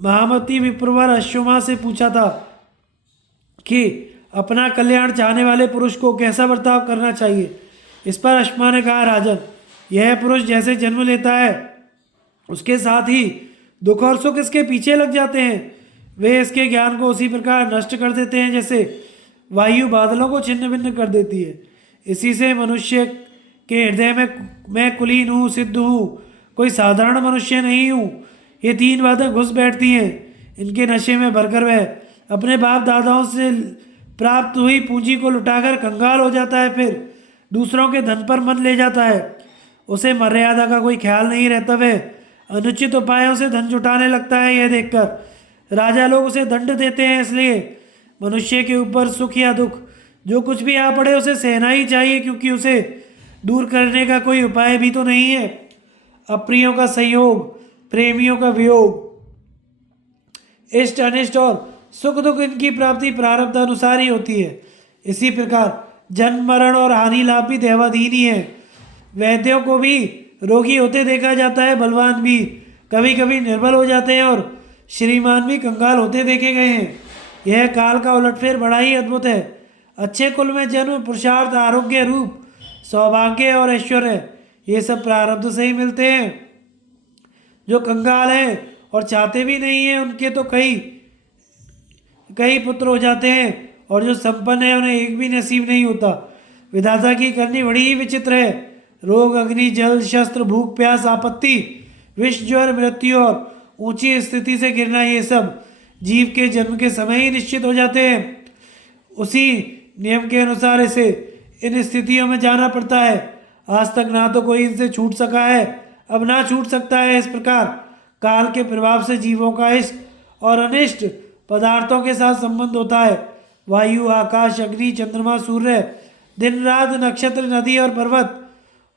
महामती विप्रवर अश्वमा से पूछा था कि अपना कल्याण चाहने वाले पुरुष को कैसा बर्ताव करना चाहिए। इस पर अश्मा ने कहा, राजन, यह पुरुष जैसे जन्म लेता है उसके साथ ही दुख और सुख इसके पीछे लग जाते हैं। वे इसके ज्ञान को उसी प्रकार नष्ट कर देते हैं जैसे वायु बादलों को छिन्न भिन्न कर देती है। इसी से मनुष्य के हृदय में मैं कुलीन हूँ, सिद्ध हूँ, कोई साधारण मनुष्य नहीं हूँ, ये तीन बातें घुस बैठती हैं। इनके नशे में भरकर वह अपने बाप दादाओं से प्राप्त हुई पूंजी को लुटाकर कंगाल हो जाता है, फिर दूसरों के धन पर मन ले जाता है। उसे मर्यादा का कोई ख्याल नहीं रहता, वह अनुचित उपायों से धन जुटाने लगता है। यह देखकर राजा लोग उसे दंड देते हैं। इसलिए मनुष्य के ऊपर सुख या दुख जो कुछ भी आ पड़े उसे सहना ही चाहिए, क्योंकि उसे दूर करने का कोई उपाय भी तो नहीं है। अप्रियों का संयोग, प्रेमियों का वियोग, इष्ट अनिष्ट और सुख दुख इनकी प्राप्ति प्रारब्ध अनुसार ही होती है। इसी प्रकार जन्म मरण और हानि लाभ भी दैवाधीन ही है। वैद्यों को भी रोगी होते देखा जाता है, बलवान भी कभी कभी निर्बल हो जाते हैं और श्रीमान भी कंगाल होते देखे गए हैं। यह काल का उलटफेर बड़ा ही अद्भुत है। अच्छे कुल में जन्म, पुरुषार्थ, आरोग्य, रूप, सौभाग्य और ऐश्वर्य, ये सब प्रारब्ध से ही मिलते हैं। जो कंगाल हैं और चाहते भी नहीं हैं उनके तो कई कई पुत्र हो जाते हैं, और जो संपन्न है उन्हें एक भी नसीब नहीं होता। विधाता की करनी बड़ी ही विचित्र है। रोग, अग्नि, जल, शस्त्र, भूख, प्यास, आपत्ति, विष, ज्वर, मृत्यु और ऊंची स्थिति से गिरना, ये सब जीव के जन्म के समय ही निश्चित हो जाते हैं। उसी नियम के अनुसार इसे इन स्थितियों में जाना पड़ता है। आज तक ना तो कोई इनसे छूट सका है, अब ना छूट सकता है। इस प्रकार काल के प्रभाव से जीवों का इष्ट और अनिष्ट पदार्थों के साथ संबंध होता है। वायु, आकाश, अग्नि, चंद्रमा, सूर्य, दिन रात, नक्षत्र, नदी और पर्वत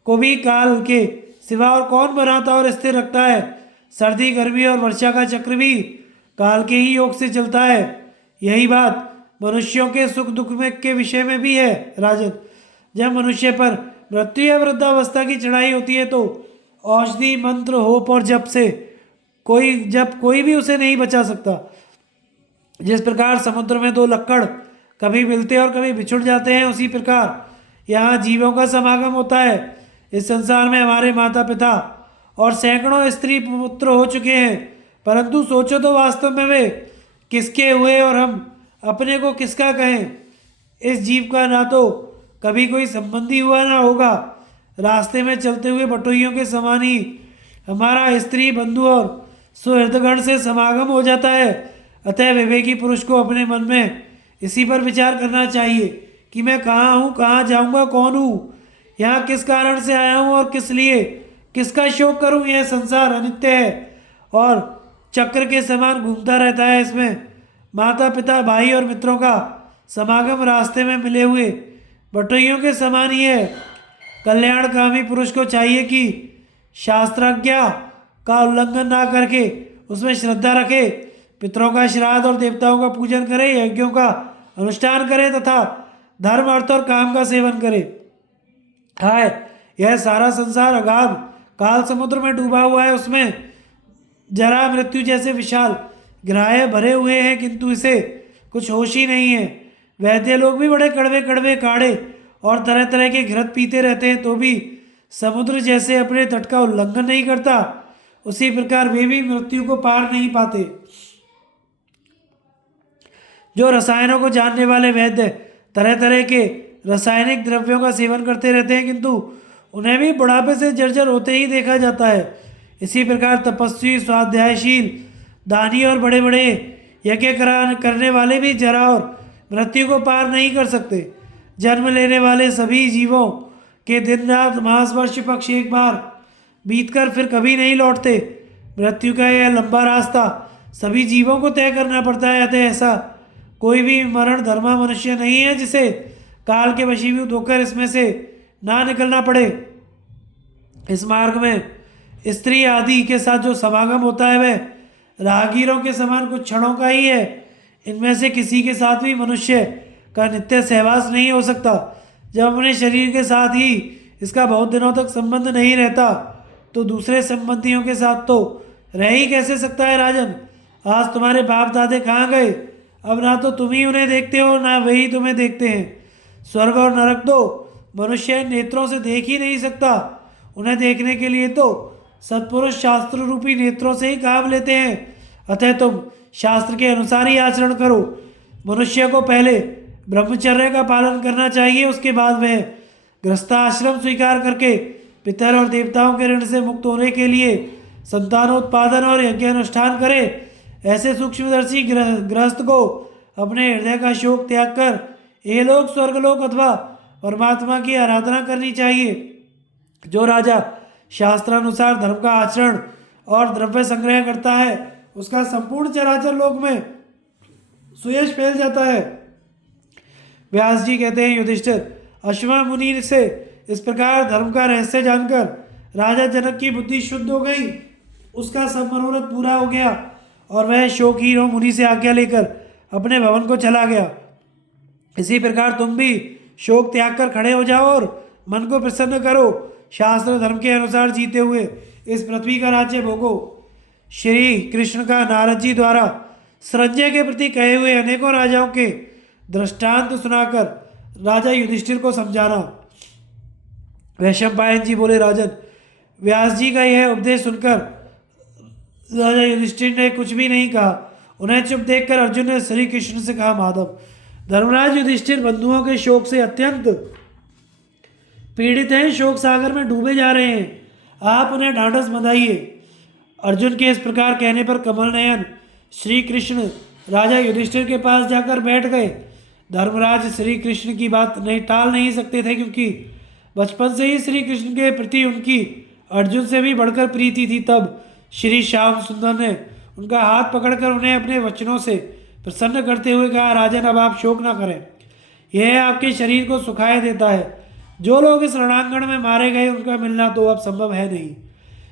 को भी काल के सिवा और कौन बनाता और स्थिर रखता है। सर्दी, गर्मी और वर्षा का चक्र भी काल के ही योग से चलता है। यही बात मनुष्यों के सुख दुख में के विषय में भी है। राजन, जब मनुष्य पर मृत्यु या वृद्धावस्था की चढ़ाई होती है तो औषधि, मंत्र, होप और जप से कोई भी उसे नहीं बचा सकता। जिस प्रकार समुद्र में दो लक्कड़ कभी मिलते और कभी बिछुड़ जाते हैं, उसी प्रकार यहाँ जीवों का समागम होता है। इस संसार में हमारे माता पिता और सैकड़ों स्त्री पुत्र हो चुके हैं, परंतु सोचो तो वास्तव में वे किसके हुए और हम अपने को किसका कहें। इस जीव का ना तो कभी कोई संबंधी हुआ ना होगा। रास्ते में चलते हुए बटोइयों के समान ही हमारा स्त्री बंधु और सुहृदगण से समागम हो जाता है। अतः विवेकी पुरुष को अपने मन में इसी पर विचार करना चाहिए कि मैं कहाँ हूँ, कहाँ जाऊँगा, कौन हूँ, यहाँ किस कारण से आया हूँ और किस लिए, किसका शोक करूँ। यह संसार अनित्य है और चक्र के समान घूमता रहता है। इसमें माता पिता, भाई और मित्रों का समागम रास्ते में मिले हुए बटोइयों के समान ही है। कल्याणकामी पुरुष को चाहिए कि शास्त्राज्ञा का उल्लंघन ना करके उसमें श्रद्धा रखे, पितरों का श्राद्ध और देवताओं का पूजन करे, यज्ञों का अनुष्ठान करे तथा धर्म, अर्थ और काम का सेवन करे। हाय, यह सारा संसार अगाध काल समुद्र में डूबा हुआ है। उसमें जरा, मृत्यु जैसे विशाल ग्राह्य भरे हुए हैं, किंतु इसे कुछ होश ही नहीं है। वैद्य लोग भी बड़े कड़वे कड़वे काढ़े और तरह तरह के घृत पीते रहते हैं, तो भी समुद्र जैसे अपने तट का उल्लंघन नहीं करता, उसी प्रकार वे भी मृत्यु को पार नहीं पाते। जो रसायनों को जानने वाले वैद्य तरह तरह के रासायनिक द्रव्यों का सेवन करते रहते हैं, किंतु उन्हें भी बुढ़ापे से जर्जर होते ही देखा जाता है। इसी प्रकार तपस्वी, स्वाध्यायशील, दानी और बड़े बड़े यज्ञ करने वाले भी जरा और मृत्यु को पार नहीं कर सकते। जन्म लेने वाले सभी जीवों के दिन रात, मास, वर्ष, पक्ष एक बार बीतकर फिर कभी नहीं लौटते। मृत्यु का यह लंबा रास्ता सभी जीवों को तय करना पड़ता है। अतः ऐसा कोई भी मरण धर्मा मनुष्य नहीं है जिसे काल के वशीभूत होकर इसमें से ना निकलना पड़े। इस मार्ग में स्त्री आदि के साथ जो समागम होता है वह राहगीरों के समान कुछ क्षणों का ही है। इनमें से किसी के साथ भी मनुष्य का नित्य सहवास नहीं हो सकता। जब अपने शरीर के साथ ही इसका बहुत दिनों तक संबंध नहीं रहता तो दूसरे संबंधियों के साथ तो रह ही कैसे सकता है। राजन, आज तुम्हारे बाप दादे कहाँ गए? अब ना तो तुम ही उन्हें देखते हो ना वही तुम्हें देखते हैं। स्वर्ग और नरक तो मनुष्य इन नेत्रों से देख ही नहीं सकता। उन्हें देखने के लिए तो सत्पुरुष शास्त्र रूपी नेत्रों से ही काम लेते हैं। अतः तुम शास्त्र के अनुसार ही आचरण करो। मनुष्य को पहले ब्रह्मचर्य का पालन करना चाहिए, उसके बाद वह गृहस्थाश्रम स्वीकार करके पितर और देवताओं के ऋण से मुक्त होने के लिए संतानोत्पादन और यज्ञानुष्ठान करे। ऐसे सूक्ष्मदर्शी गृहस्थ को अपने हृदय का शोक त्याग कर इहलोक स्वर्गलोक अथवा परमात्मा की आराधना करनी चाहिए। जो राजा शास्त्रानुसार धर्म का आचरण और द्रव्य संग्रह करता है उसका संपूर्ण चराचर लोक में सुयश फैल जाता है। व्यास जी कहते हैं, युधिष्ठिर, अश्वा मुनि से इस प्रकार धर्म का रहस्य जानकर राजा जनक की बुद्धि शुद्ध हो गई। उसका सब मनोरथ पूरा हो गया और वह शोकहीन हो मुनि से आज्ञा लेकर अपने भवन को चला गया। इसी प्रकार तुम भी शोक त्याग कर खड़े हो जाओ और मन को प्रसन्न करो। शास्त्र धर्म के अनुसार जीते हुए इस पृथ्वी का राज्य भोगो। श्री कृष्ण का नारद जी द्वारा संजय के प्रति कहे हुए अनेकों राजाओं के दृष्टांत सुनाकर राजा युधिष्ठिर को समझाना। वैशंपायन जी बोले, राजन, व्यास जी का यह उपदेश सुनकर राजा युधिष्ठिर ने कुछ भी नहीं कहा। उन्हें चुप देखकर अर्जुन ने श्री कृष्ण से कहा, माधव, धर्मराज युधिष्ठिर बंधुओं के शोक से अत्यंत पीड़ित हैं, शोक सागर में डूबे जा रहे हैं। आप उन्हें ढांढस बंधाइए। अर्जुन के इस प्रकार कहने पर कमल नयन श्री कृष्ण राजा युधिष्ठिर के पास जाकर बैठ गए। धर्मराज श्री कृष्ण की बात नहीं टाल नहीं सकते थे, क्योंकि बचपन से ही श्री कृष्ण के प्रति उनकी अर्जुन से भी बढ़कर प्रीति थी। तब श्री श्याम सुंदर ने उनका हाथ पकड़कर उन्हें अपने वचनों से प्रसन्न करते हुए कहा, राजन, अब आप शोक न करें। यह आपके शरीर को सुखाए देता है। जो लोग इस रणांगण में मारे गए उनका मिलना तो अब संभव है नहीं।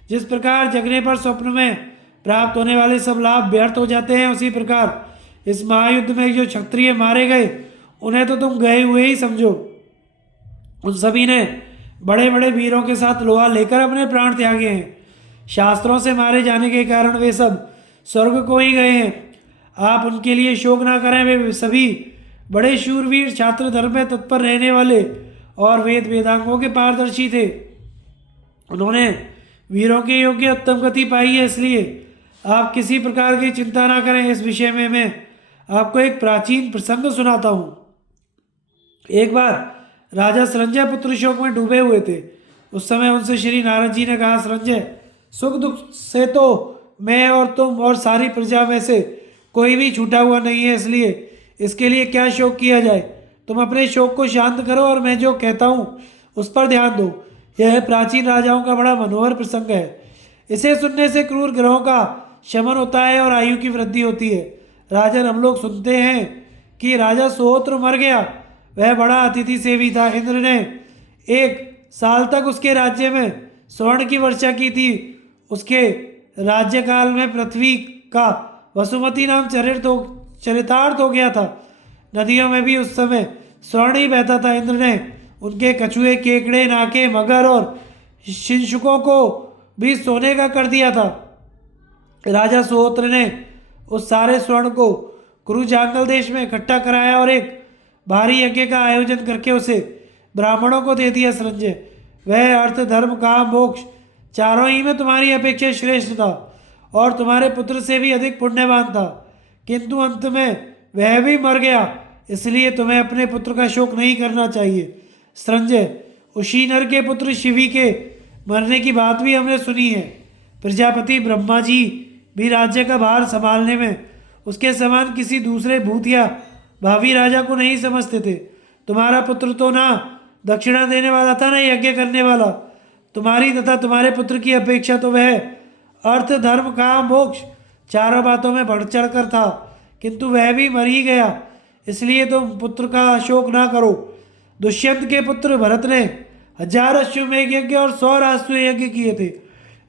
जिस प्रकार जगने पर स्वप्न में प्राप्त होने वाले सब लाभ व्यर्थ हो जाते हैं, उसी प्रकार इस महायुद्ध में जो क्षत्रिय मारे गए उन्हें तो तुम गए हुए ही समझो। उन सभी ने बड़े बड़े वीरों के साथ लोहा लेकर अपने प्राण त्यागे हैं। शास्त्रों से मारे जाने के कारण वे सब स्वर्ग को ही गए हैं। आप उनके लिए शोक ना करें। वे सभी बड़े शूरवीर, छात्र, धर्म में तत्पर रहने वाले और वेद वेदांगों के पारदर्शी थे। उन्होंने वीरों के योग्य उत्तम गति पाई है, इसलिए आप किसी प्रकार की चिंता ना करें। इस विषय में मैं आपको एक प्राचीन प्रसंग सुनाता हूँ। एक बार राजा संजय पुत्र शोक में डूबे हुए थे। उस समय उनसे श्री नारद जी ने कहा, संजय, सुख दुख से तो मैं और तुम और सारी प्रजा में से कोई भी छूटा हुआ नहीं है, इसलिए इसके लिए क्या शोक किया जाए। तुम अपने शोक को शांत करो और मैं जो कहता हूँ उस पर ध्यान दो। यह प्राचीन राजाओं का बड़ा मनोहर प्रसंग है। इसे सुनने से क्रूर ग्रहों का शमन होता है और आयु की वृद्धि होती है। राजन, हम लोग सुनते हैं कि राजा सोत्र मर गया। वह बड़ा अतिथि सेवी था। इंद्र ने 1 साल तक उसके राज्य में स्वर्ण की वर्षा की थी। उसके राज्यकाल में पृथ्वी का वसुमती नाम चरितार्थ हो गया था। नदियों में भी उस समय स्वर्ण ही बहता था। इंद्र ने उनके कछुए, केकड़े, नाके, मगर और शिंशुकों को भी सोने का कर दिया था। राजा सुहोत्र ने उस सारे स्वर्ण को कुरुजांगल देश में इकट्ठा कराया और एक भारी यज्ञ का आयोजन करके उसे ब्राह्मणों को दे दिया। संजय, वह अर्थ, धर्म, काम, मोक्ष चारों ही में तुम्हारी अपेक्षा श्रेष्ठ था और तुम्हारे पुत्र से भी अधिक पुण्यवान था, किंतु अंत में वह भी मर गया। इसलिए तुम्हें अपने पुत्र का शोक नहीं करना चाहिए। संजय, उसी नर के पुत्र शिवी के मरने की बात भी हमने सुनी है। प्रजापति ब्रह्मा जी भी राज्य का भार संभालने में उसके समान किसी दूसरे भूत या भावी राजा को नहीं समझते थे। तुम्हारा पुत्र तो ना दक्षिणा देने वाला था, ना यज्ञ करने वाला। तुम्हारी तथा तुम्हारे पुत्र की अपेक्षा तो वह अर्थ, धर्म, काम, मोक्ष चारों बातों में बढ़ चढ़ कर था, किंतु वह भी मर ही गया। इसलिए तुम पुत्र का शोक ना करो। दुष्यंत के पुत्र भरत ने 1000 अश्वमेध यज्ञ और 100 राष्ट्रीय यज्ञ किए थे।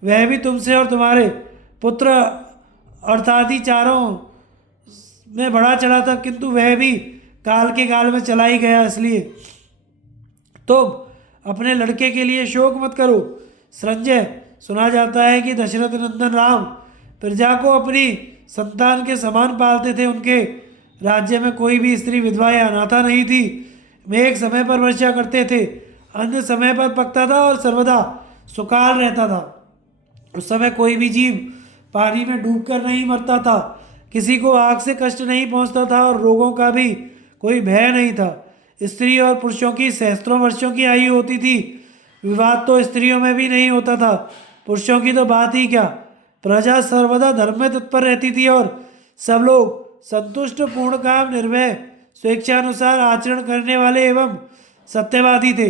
वह भी तुमसे और तुम्हारे पुत्र अर्थादि चारों में बढ़ा चढ़ा था, किंतु वह भी काल के काल में चला ही गया। इसलिए तुम अपने लड़के के लिए शोक मत करो। संजय, सुना जाता है कि दशरथ नंदन राम प्रजा को अपनी संतान के समान पालते थे। उनके राज्य में कोई भी स्त्री विधवा या अनाथा नहीं थी। मेघ समय पर वर्षा करते थे, अन्न समय पर पकता था और सर्वदा सुकाल रहता था। उस समय कोई भी जीव पानी में डूबकर नहीं मरता था, किसी को आग से कष्ट नहीं पहुंचता था और रोगों का भी कोई भय नहीं था। स्त्री और पुरुषों की सहस्त्रों वर्षों की आयु होती थी। विवाद तो स्त्रियों में भी नहीं होता था, पुरुषों की तो बात ही क्या। प्रजा सर्वदा धर्म में तत्पर रहती थी और सब लोग संतुष्ट, पूर्ण काम, निर्भय, स्वेच्छानुसार आचरण करने वाले एवं सत्यवादी थे।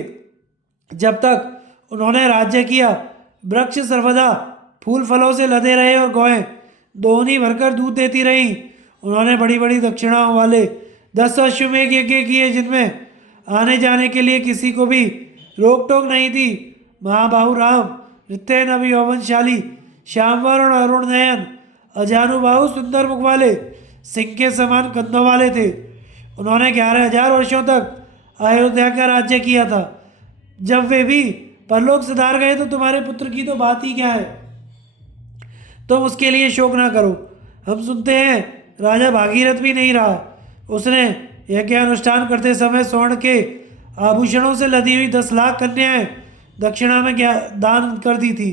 जब तक उन्होंने राज्य किया, वृक्ष सर्वदा फूल फलों से लदे रहे और गौएं दोहनी भरकर दूध देती रहीं। उन्होंने बड़ी बड़ी दक्षिणाओं वाले 10 अश्वमेघ यज्ञ किए, जिनमें आने जाने के लिए किसी को भी रोक टोक नहीं थी। महाबाहु राम नित्य नव यौवनशाली, श्यामवर्ण अरुण नयन, अजानुबाहु सुंदर मुख वाले, सिंह के समान कंधों वाले थे। उन्होंने 11,000 वर्षों तक अयोध्या का राज्य किया था। जब वे भी परलोक सिधार गए तो तुम्हारे पुत्र की तो बात ही क्या है। तुम उसके लिए शोक ना करो। हम सुनते हैं राजा भागीरथ भी नहीं रहा। उसने यज्ञ अनुष्ठान करते समय स्वर्ण के आभूषणों से लदी हुई 10 लाख कन्याएं दक्षिणा में दान कर दी थी।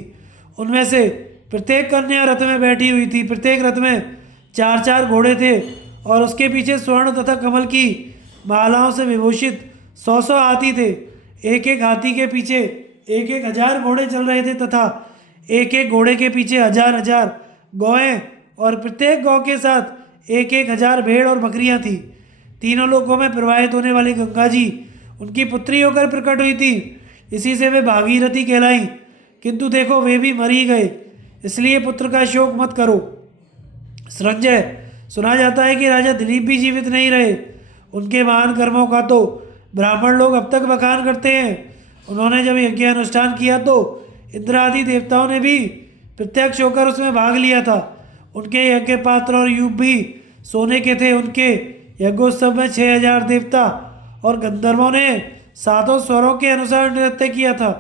उनमें से प्रत्येक कन्या रथ में बैठी हुई थी। प्रत्येक रथ में 4-4 घोड़े थे और उसके पीछे स्वर्ण तथा कमल की मालाओं से विभूषित 100-100 हाथी थे। एक एक हाथी के पीछे 1,000 घोड़े चल रहे थे तथा एक एक घोड़े के पीछे 1,000 गौएं और प्रत्येक गौ के साथ 1,000 भेड़ और बकरियां थी। तीनों लोकों में प्रवाहित होने वाली गंगा जी उनकी पुत्री होकर प्रकट हुई थी। इसी से वे भागीरथी कहलाई। किंतु देखो, वे भी मर ही गए, इसलिए पुत्र का शोक मत करो। संजय, सुना जाता है कि राजा दिलीप भी जीवित नहीं रहे। उनके महान कर्मों का तो ब्राह्मण लोग अब तक बखान करते हैं। उन्होंने जब यज्ञ अनुष्ठान किया तो इंद्र आदि देवताओं ने भी प्रत्यक्ष होकर उसमें भाग लिया था। उनके यज्ञ पात्र और युग भी सोने के थे। उनके यज्ञोत्सव में 6,000 देवता और गंधर्वों ने 7 स्वरों के अनुसार नृत्य किया था।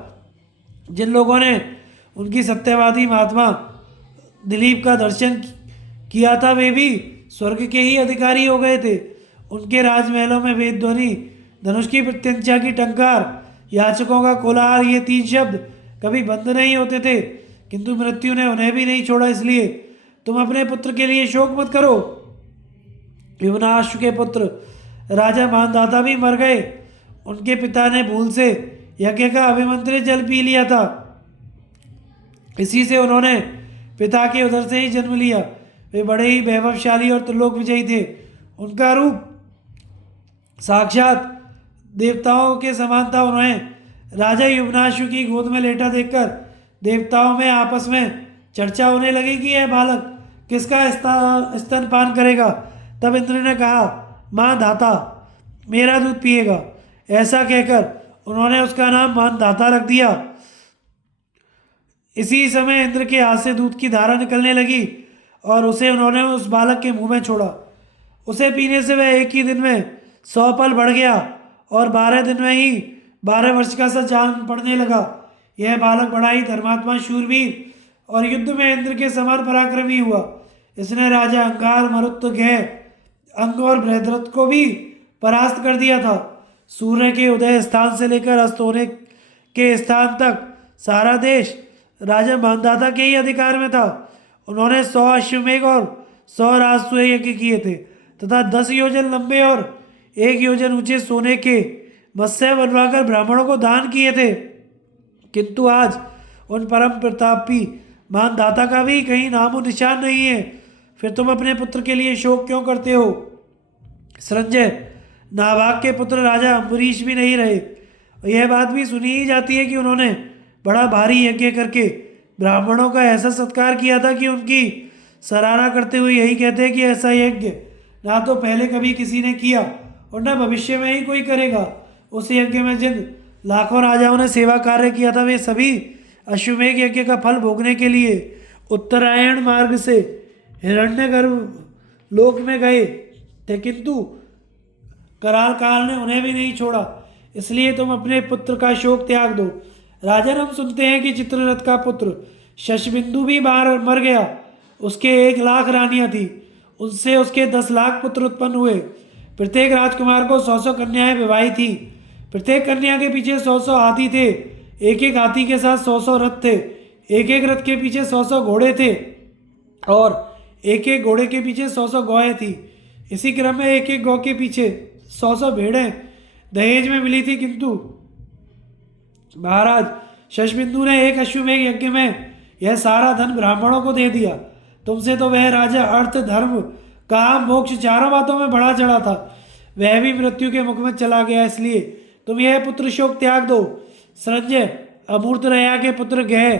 जिन लोगों ने उनकी सत्यवादी महात्मा दिलीप का दर्शन किया था, वे भी स्वर्ग के ही अधिकारी हो गए थे। उनके राजमहलों में वेद ध्वनि, धनुष की प्रत्यंचा की टंकार, याचकों का कोलाहल, ये 3 शब्द कभी बंद नहीं होते थे। किंतु मृत्यु ने उन्हें भी नहीं छोड़ा। इसलिए तुम अपने पुत्र के लिए शोक मत करो। युवनाश्व के पुत्र राजा मानदाता भी मर गए। उनके पिता ने भूल से यज्ञ का अभिमंत्रित जल पी लिया था। इसी से उन्होंने पिता के उदर से ही जन्म लिया। वे बड़े ही वैभवशाली और त्रिलोक विजयी थे। उनका रूप साक्षात देवताओं के समान था। उन्हें राजा युवनाश्व की गोद में लेटा देखकर देवताओं में आपस में चर्चा होने लगी कि यह बालक किसका स्तनपान करेगा। तब इंद्र ने कहा, मां धाता मेरा दूध पिएगा। ऐसा कहकर उन्होंने उसका नाम मान धाता रख दिया। इसी समय इंद्र के हाथ से दूध की धारा निकलने लगी और उसे उन्होंने उस बालक के मुंह में छोड़ा। उसे पीने से वह एक ही दिन में 100 पल बढ़ गया और 12 दिन में ही 12 वर्ष का सा जान पड़ने लगा। यह बालक बड़ा ही धर्मात्मा, शूरवीर और युद्ध में इंद्र के समान पराक्रमी हुआ। इसने राजा अंगार, मरुत, गय, अंग और बृहद्रथ को भी परास्त कर दिया था। सूर्य के उदय स्थान से लेकर अस्त होने के स्थान तक सारा देश राजा मानदाता के ही अधिकार में था। उन्होंने 100 अश्वमेघ और 100 राजसूय यज्ञ किए थे तथा 10 योजन लंबे और 1 योजन ऊंचे सोने के मत्स्य बनवाकर ब्राह्मणों को दान किए थे। किंतु आज उन परम प्रतापी मानदाता का भी कहीं नामो निशान नहीं है। फिर तुम अपने पुत्र के लिए शोक क्यों करते हो? संजय, नाभाग के पुत्र राजा अम्बरीश भी नहीं रहे। यह बात भी सुनी ही जाती है कि उन्होंने बड़ा भारी यज्ञ करके ब्राह्मणों का ऐसा सत्कार किया था कि उनकी सराहना करते हुए यही कहते हैं कि ऐसा यज्ञ ना तो पहले कभी किसी ने किया और न भविष्य में ही कोई करेगा। उस यज्ञ में जिन लाखों राजाओं ने सेवा कार्य किया था, वे सभी अश्वमेघ यज्ञ का फल भोगने के लिए उत्तरायण मार्ग से हिरण्यगर्भ लोक में गए थे, किंतु कराल काल ने उन्हें भी नहीं छोड़ा, इसलिए तुम अपने पुत्र का शोक त्याग दो। राजन, हम सुनते हैं कि चित्ररथ का पुत्र शशबिंदु भी मर गया। उसके 1 लाख रानियां थी, उनसे उसके 10 लाख पुत्र उत्पन्न हुए। प्रत्येक राजकुमार को 100 कन्याएं विवाही थी। प्रत्येक कन्या के पीछे 100 हाथी थे। एक एक हाथी के साथ 100 रथ थे। एक एक रथ के पीछे 100 घोड़े थे और एक एक घोड़े के पीछे 100 गौएं थी। इसी क्रम में एक एक गौ के पीछे 100 भेड़ें दहेज में मिली थी, किंतु महाराज शशबिंदु ने एक अश्वमेघ यज्ञ में यह सारा धन ब्राह्मणों को दे दिया। तुमसे तो वह राजा अर्थ, धर्म, काम, मोक्ष चारों बातों में बढ़ा चढ़ा था। वह भी मृत्यु के मुख में चला गया, इसलिए तुम यह पुत्र शोक त्याग दो। संजय, अमूर्त रया के पुत्र गह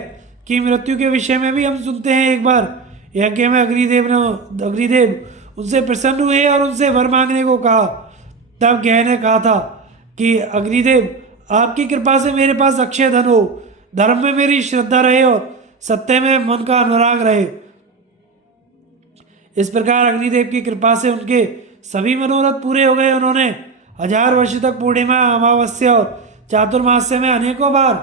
की मृत्यु के विषय में भी हम सुनते हैं। एक बार यज्ञ में अग्निदेव उनसे प्रसन्न हुए और उनसे वर मांगने को कहा। तब गह ने कहा था कि अग्निदेव, आपकी कृपा से मेरे पास अक्षय धन हो, धर्म में मेरी श्रद्धा रहे और सत्य में मन का अनुराग रहे। इस प्रकार अग्निदेव की कृपा से उनके सभी मनोरथ पूरे हो गए। उन्होंने 1000 वर्ष तक पूर्णिमा, अमावस्या और चातुर्मास्य में अनेकों बार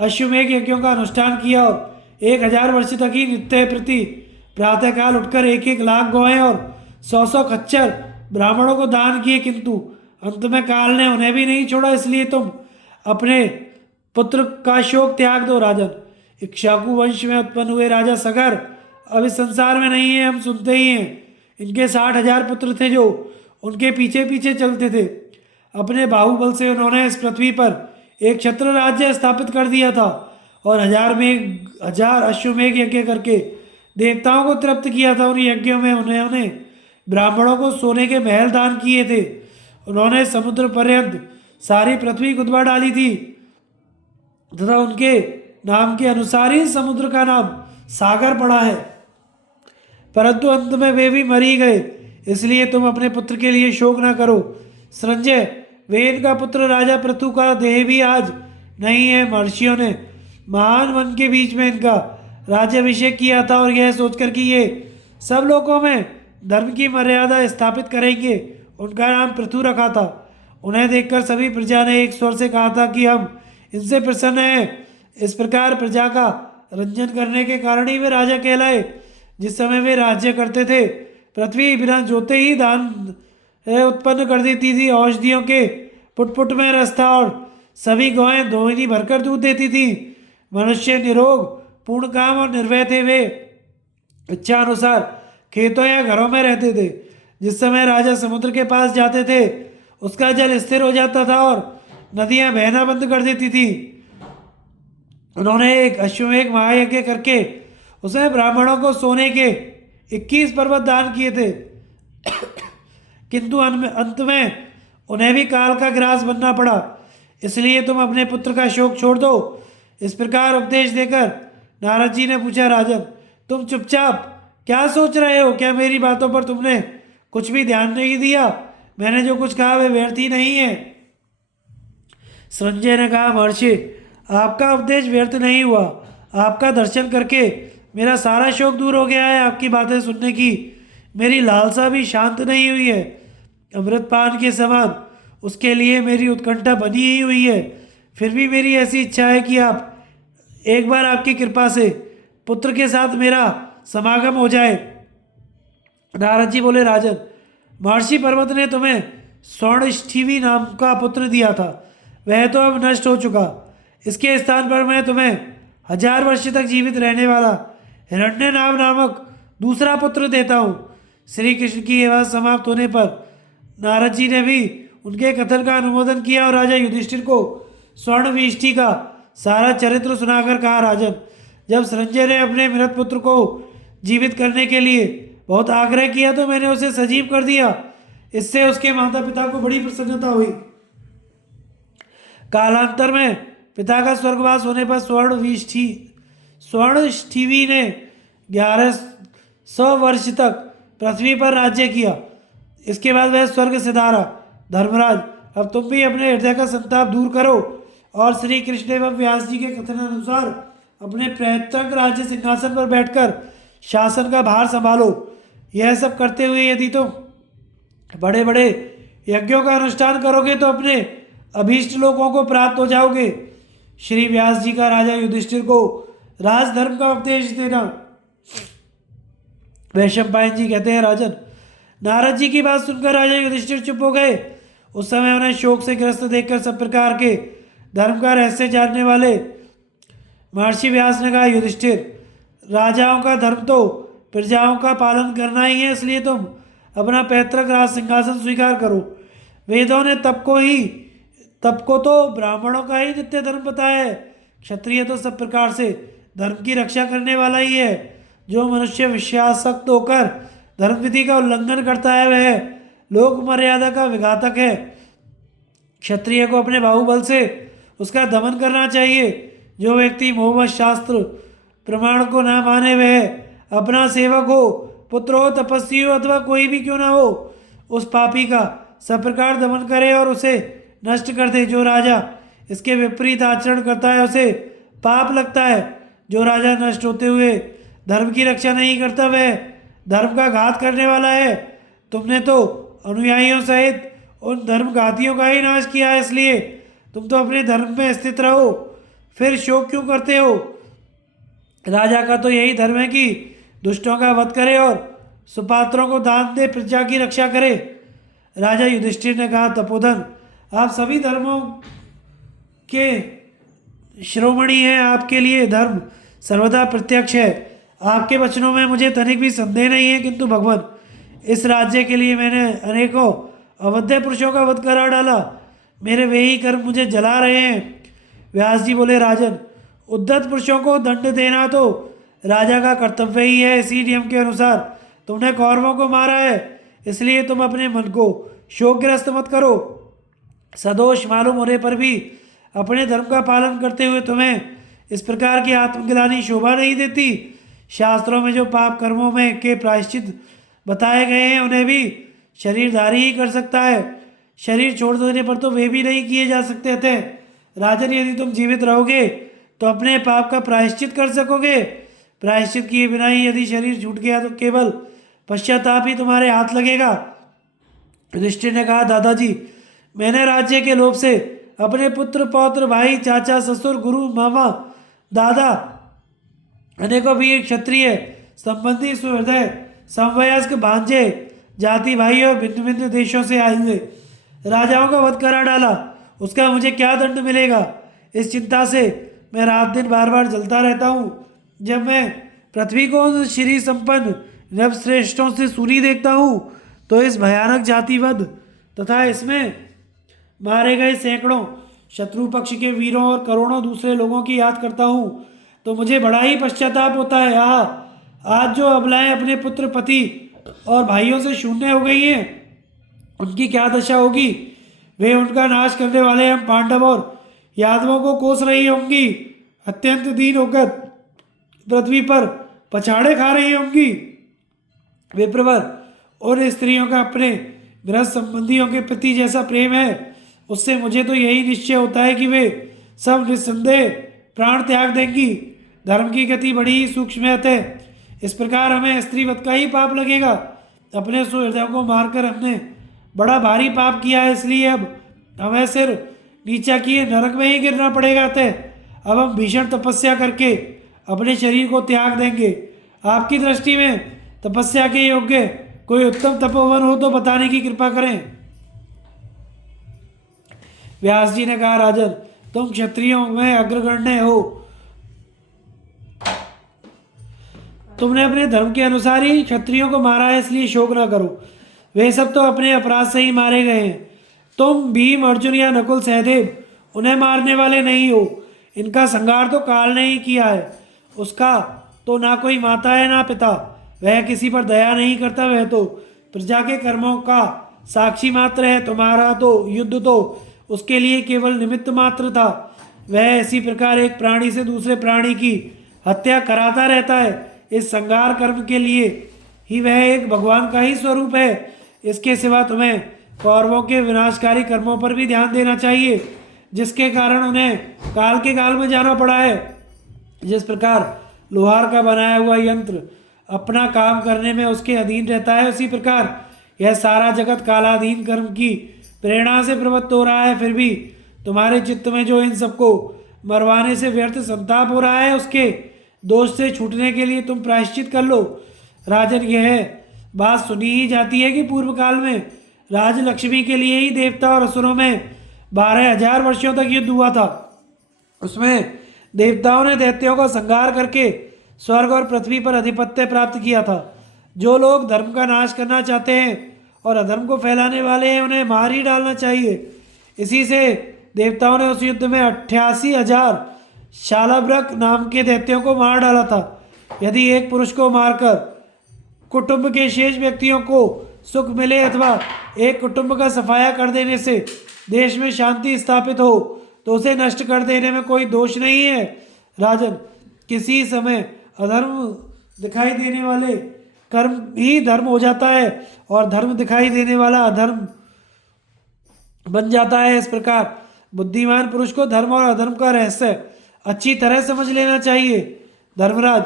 अश्वमेघ यज्ञों का अनुष्ठान किया और 1000 वर्ष तक ही नित्य प्रति प्रातःकाल उठकर 1-1 लाख गौएं और 100 खच्चर ब्राह्मणों को दान किए, किंतु अंत में काल ने उन्हें भी नहीं छोड़ा, इसलिए तुम अपने पुत्र का शोक त्याग दो। राजन, इक्ष्वाकु वंश में उत्पन्न हुए राजा सगर अब इस संसार में नहीं है, हम सुनते ही हैं। इनके 60,000 पुत्र थे जो उनके पीछे पीछे चलते थे। अपने बाहुबल से उन्होंने इस पृथ्वी पर एक क्षत्र राज्य स्थापित कर दिया था और 1000 अश्वमेघ यज्ञ करके देवताओं को तृप्त किया था। उन यज्ञों में उन्होंने ब्राह्मणों को सोने के महल दान किए थे। उन्होंने समुद्र पर्यंत सारी पृथ्वी गुदवा डाली थी तथा उनके नाम के अनुसार ही समुद्र का नाम सागर पड़ा है, परंतु अंत में वे भी मरी गए, इसलिए तुम अपने पुत्र के लिए शोक न करो। संजय, वे इनका पुत्र राजा पृथु का देह भी आज नहीं है। महर्षियों ने महान वन के बीच में इनका राज्याभिषेक किया था और यह सोचकर कि ये सब लोगों में धर्म की मर्यादा स्थापित करेंगे, उनका नाम पृथु रखा था। उन्हें देखकर सभी प्रजा ने एक स्वर से कहा था कि हम इनसे प्रसन्न हैं। इस प्रकार प्रजा का रंजन करने के कारण ही वे राजा कहलाए। जिस समय वे राज्य करते थे, पृथ्वी बिना जोते ही दान उत्पन्न कर देती थी। औषधियों के पुटपुट में रस था और सभी गौएं दोहिनी भरकर दूध देती थी। मनुष्य निरोग, पूर्ण काम और निर्भय थे। वे इच्छा अनुसार खेतों या घरों में रहते थे। जिस समय राजा समुद्र के पास जाते थे, उसका जल स्थिर हो जाता था और नदियां बहना बंद कर देती थी। उन्होंने एक अश्वमेघ महायज्ञ करके उसमें ब्राह्मणों को सोने के 21 पर्वत दान किए थे, किंतु अंत में उन्हें भी काल का ग्रास बनना पड़ा, इसलिए तुम अपने पुत्र का शोक छोड़ दो। इस प्रकार उपदेश देकर नारद जी ने पूछा, राजन, तुम चुपचाप क्या सोच रहे हो? क्या मेरी बातों पर तुमने कुछ भी ध्यान नहीं दिया? मैंने जो कुछ कहा वह व्यर्थ ही नहीं है। संजय ने कहा, महर्षि, आपका उपदेश व्यर्थ नहीं हुआ। आपका दर्शन करके मेरा सारा शोक दूर हो गया है। आपकी बातें सुनने की मेरी लालसा भी शांत नहीं हुई है। अमृतपान के समान उसके लिए मेरी उत्कंठा बनी ही हुई है। फिर भी मेरी ऐसी इच्छा है कि आप एक बार आपकी कृपा से पुत्र के साथ मेरा समागम हो जाए। नारद जी बोले, राजन, महर्षि पर्वत ने तुम्हें स्वर्णष्ठीवी नाम का पुत्र दिया था, वह तो अब नष्ट हो चुका। इसके स्थान पर मैं तुम्हें 1000 वर्ष तक जीवित रहने वाला हिरण्य नामक दूसरा पुत्र देता हूँ। श्री कृष्ण की यह बात समाप्त होने पर नारद जी ने भी उनके कथन का अनुमोदन किया और राजा युधिष्ठिर को स्वर्णविष्टि का सारा चरित्र सुनाकर कहा, राजन, जब संजय ने अपने मृत पुत्र को जीवित करने के लिए बहुत आग्रह किया तो मैंने उसे सजीव कर दिया। इससे उसके माता पिता को बड़ी प्रसन्नता हुई। कालांतर में पिता का स्वर्गवास होने पर स्वर्णष्ठीवी ने 1100 वर्ष तक पृथ्वी पर राज्य किया। इसके बाद वह स्वर्ग से धारा। धर्मराज, अब तुम भी अपने हृदय का संताप दूर करो और श्री कृष्ण एवं व्यास जी के कथन अनुसार अपने पैतृक राज्य सिंहासन पर बैठकर शासन का भार संभालो। यह सब करते हुए यदि तुम बड़े बड़े यज्ञों का अनुष्ठान करोगे तो अपने अभीष्ट लोगों को प्राप्त हो जाओगे। श्री व्यास जी का राजा युधिष्ठिर को राजधर्म का उपदेश देना। वैशंपायन जी कहते हैं, राजन, नारद जी की बात सुनकर राजा युधिष्ठिर चुप हो गए। उस समय उन्हें शोक से ग्रस्त देखकर सब प्रकार के धर्म का रहस्य जानने वाले महर्षि व्यास ने कहा, युधिष्ठिर, राजाओं का धर्म तो प्रजाओं का पालन करना ही है, इसलिए तुम अपना पैतृक राज सिंहासन स्वीकार करो। वेदों ने तप को तो ब्राह्मणों का ही नित्य धर्म बताया है। क्षत्रिय तो सब प्रकार से धर्म की रक्षा करने वाला ही है। जो मनुष्य विषयासक्त होकर धर्म विधि का उल्लंघन करता है वह लोक मर्यादा का विघातक है। क्षत्रिय को अपने बाहुबल से उसका दमन करना चाहिए। जो व्यक्ति मोहवश शास्त्र प्रमाण को ना माने वह अपना सेवक हो, पुत्र हो, तपस्वी हो अथवा कोई भी क्यों ना हो, उस पापी का सब प्रकार दमन करे और उसे नष्ट कर दे। जो राजा इसके विपरीत आचरण करता है उसे पाप लगता है। जो राजा नष्ट होते हुए धर्म की रक्षा नहीं करता वह धर्म का घात करने वाला है। तुमने तो अनुयायियों सहित उन धर्मघातियों का ही नाश किया है, इसलिए तुम तो अपने धर्म में स्थित रहो, फिर शोक क्यों करते हो। राजा का तो यही धर्म है कि दुष्टों का वध करे और सुपात्रों को दान दे, प्रजा की रक्षा करे। राजा युधिष्ठिर ने कहा, तपोधन, आप सभी धर्मों के शिरोमणि हैं, आपके लिए धर्म सर्वदा प्रत्यक्ष है। आपके वचनों में मुझे तनिक भी संदेह नहीं है, किंतु भगवान, इस राज्य के लिए मैंने अनेकों अवध्य पुरुषों का वध करा डाला। मेरे वे ही कर्म मुझे जला रहे हैं। व्यास जी बोले, राजन, उद्धत पुरुषों को दंड देना तो राजा का कर्तव्य ही है। इसी नियम के अनुसार तुमने कौरवों को मारा है, इसलिए तुम अपने मन को शोकग्रस्त मत करो। सदोष मालूम होने पर भी अपने धर्म का पालन करते हुए तुम्हें इस प्रकार की आत्मग्लानि शोभा नहीं देती। शास्त्रों में जो पाप कर्मों में के प्रायश्चित बताए गए हैं उन्हें भी शरीरधारी ही कर सकता है। शरीर छोड़ देने पर तो वे भी नहीं किए जा सकते थे। राजन, यदि तुम जीवित रहोगे तो अपने पाप का प्रायश्चित कर सकोगे। प्रायश्चित किए बिना ही यदि शरीर छूट गया तो केवल पश्चाताप ही तुम्हारे हाथ लगेगा। युधिष्ठिर ने कहा, दादाजी, मैंने राज्य के लोभ से अपने पुत्र, पौत्र, भाई, चाचा, ससुर, गुरु, मामा, दादा, अनेकों वीर, क्षत्रिय संबंधी, सुहृदय, समवयस्क, भांजे, जाति भाई और भिन्न भिन्न देशों से आए हुए राजाओं का वध करा डाला। उसका मुझे क्या दंड मिलेगा? इस चिंता से मैं रात दिन बार बार जलता रहता हूँ। जब मैं पृथ्वी को उन श्री संपन्न नवश्रेष्ठों से सूरी देखता हूँ तो इस भयानक जातिवध तथा इसमें मारे गए सैकड़ों शत्रु पक्ष के वीरों और करोड़ों दूसरे लोगों की याद करता हूँ तो मुझे बड़ा ही पश्चाताप होता है। आज जो अबलाएं अपने पुत्र, पति और भाइयों से शून्य हो गई हैं, उनकी क्या दशा होगी? वे उनका नाश करने वाले हम पांडव और यादवों को कोस रही होंगी। अत्यंत दीन होकर पृथ्वी पर पछाड़े खा रही होंगी। विप्रवर, और स्त्रियों का अपने गृहस्थ संबंधियों के प्रति जैसा प्रेम है, उससे मुझे तो यही निश्चय होता है कि वे सब निस्संदेह प्राण त्याग देंगी। धर्म की गति बड़ी ही सूक्ष्म है। इस प्रकार हमें स्त्रीवध का ही पाप लगेगा। अपने सुहृदयों को मारकर हमने बड़ा भारी पाप किया है, इसलिए अब हमें सिर नीचा किए नरक में ही गिरना पड़ेगा। अब हम भीषण तपस्या करके अपने शरीर को त्याग देंगे। आपकी दृष्टि में तपस्या के योग्य कोई उत्तम तपोवन हो तो बताने की कृपा करें। व्यास जी ने कहा, राजन, तुम क्षत्रियों में अग्रगण्य हो। तुमने अपने धर्म के अनुसार ही क्षत्रियों को मारा है, इसलिए शोक ना करो। वे सब तो अपने अपराध से ही मारे गए हैं। तुम भीम, अर्जुन या नकुल, सहदेव उन्हें मारने वाले नहीं हो। इनका संहार तो काल ने ही किया है। उसका तो ना कोई माता है ना पिता। वह किसी पर दया नहीं करता। वह तो प्रजा के कर्मों का साक्षी मात्र है। तुम्हारा तो युद्ध तो उसके लिए केवल निमित्त मात्र था। वह इसी प्रकार एक प्राणी से दूसरे प्राणी की हत्या कराता रहता है। इस संहार कर्म के लिए ही वह एक भगवान का ही स्वरूप है। इसके सिवा तुम्हें कौरवों के विनाशकारी कर्मों पर भी ध्यान देना चाहिए, जिसके कारण उन्हें काल के काल में जाना पड़ा है। जिस प्रकार लोहार का बनाया हुआ यंत्र अपना काम करने में उसके अधीन रहता है, उसी प्रकार यह सारा जगत कालाधीन कर्म की प्रेरणा से प्रवृत्त हो रहा है। फिर भी तुम्हारे चित्त में जो इन सबको मरवाने से व्यर्थ संताप हो रहा है, उसके दोष से छूटने के लिए तुम प्रायश्चित कर लो। राजन, यह बात सुनी ही जाती है कि पूर्व काल में राजलक्ष्मी के लिए ही देवता और असुरों में 12,000 वर्षों तक युद्ध हुआ था। उसमें देवताओं ने दैत्यों का संहार करके स्वर्ग और पृथ्वी पर अधिपत्य प्राप्त किया था। जो लोग धर्म का नाश करना चाहते हैं और अधर्म को फैलाने वाले हैं, उन्हें मार ही डालना चाहिए। इसी से देवताओं ने उस युद्ध में 88,000 शालभ्रक नाम के दैत्यों को मार डाला था। यदि एक पुरुष को मारकर कुटुंब के शेष व्यक्तियों को सुख मिले अथवा एक कुटुंब का सफाया कर देने से देश में शांति स्थापित हो, तो उसे नष्ट कर देने में कोई दोष नहीं है। राजन, किसी समय अधर्म दिखाई देने वाले कर्म ही धर्म हो जाता है और धर्म दिखाई देने वाला अधर्म बन जाता है। इस प्रकार बुद्धिमान पुरुष को धर्म और अधर्म का रहस्य अच्छी तरह समझ लेना चाहिए। धर्मराज,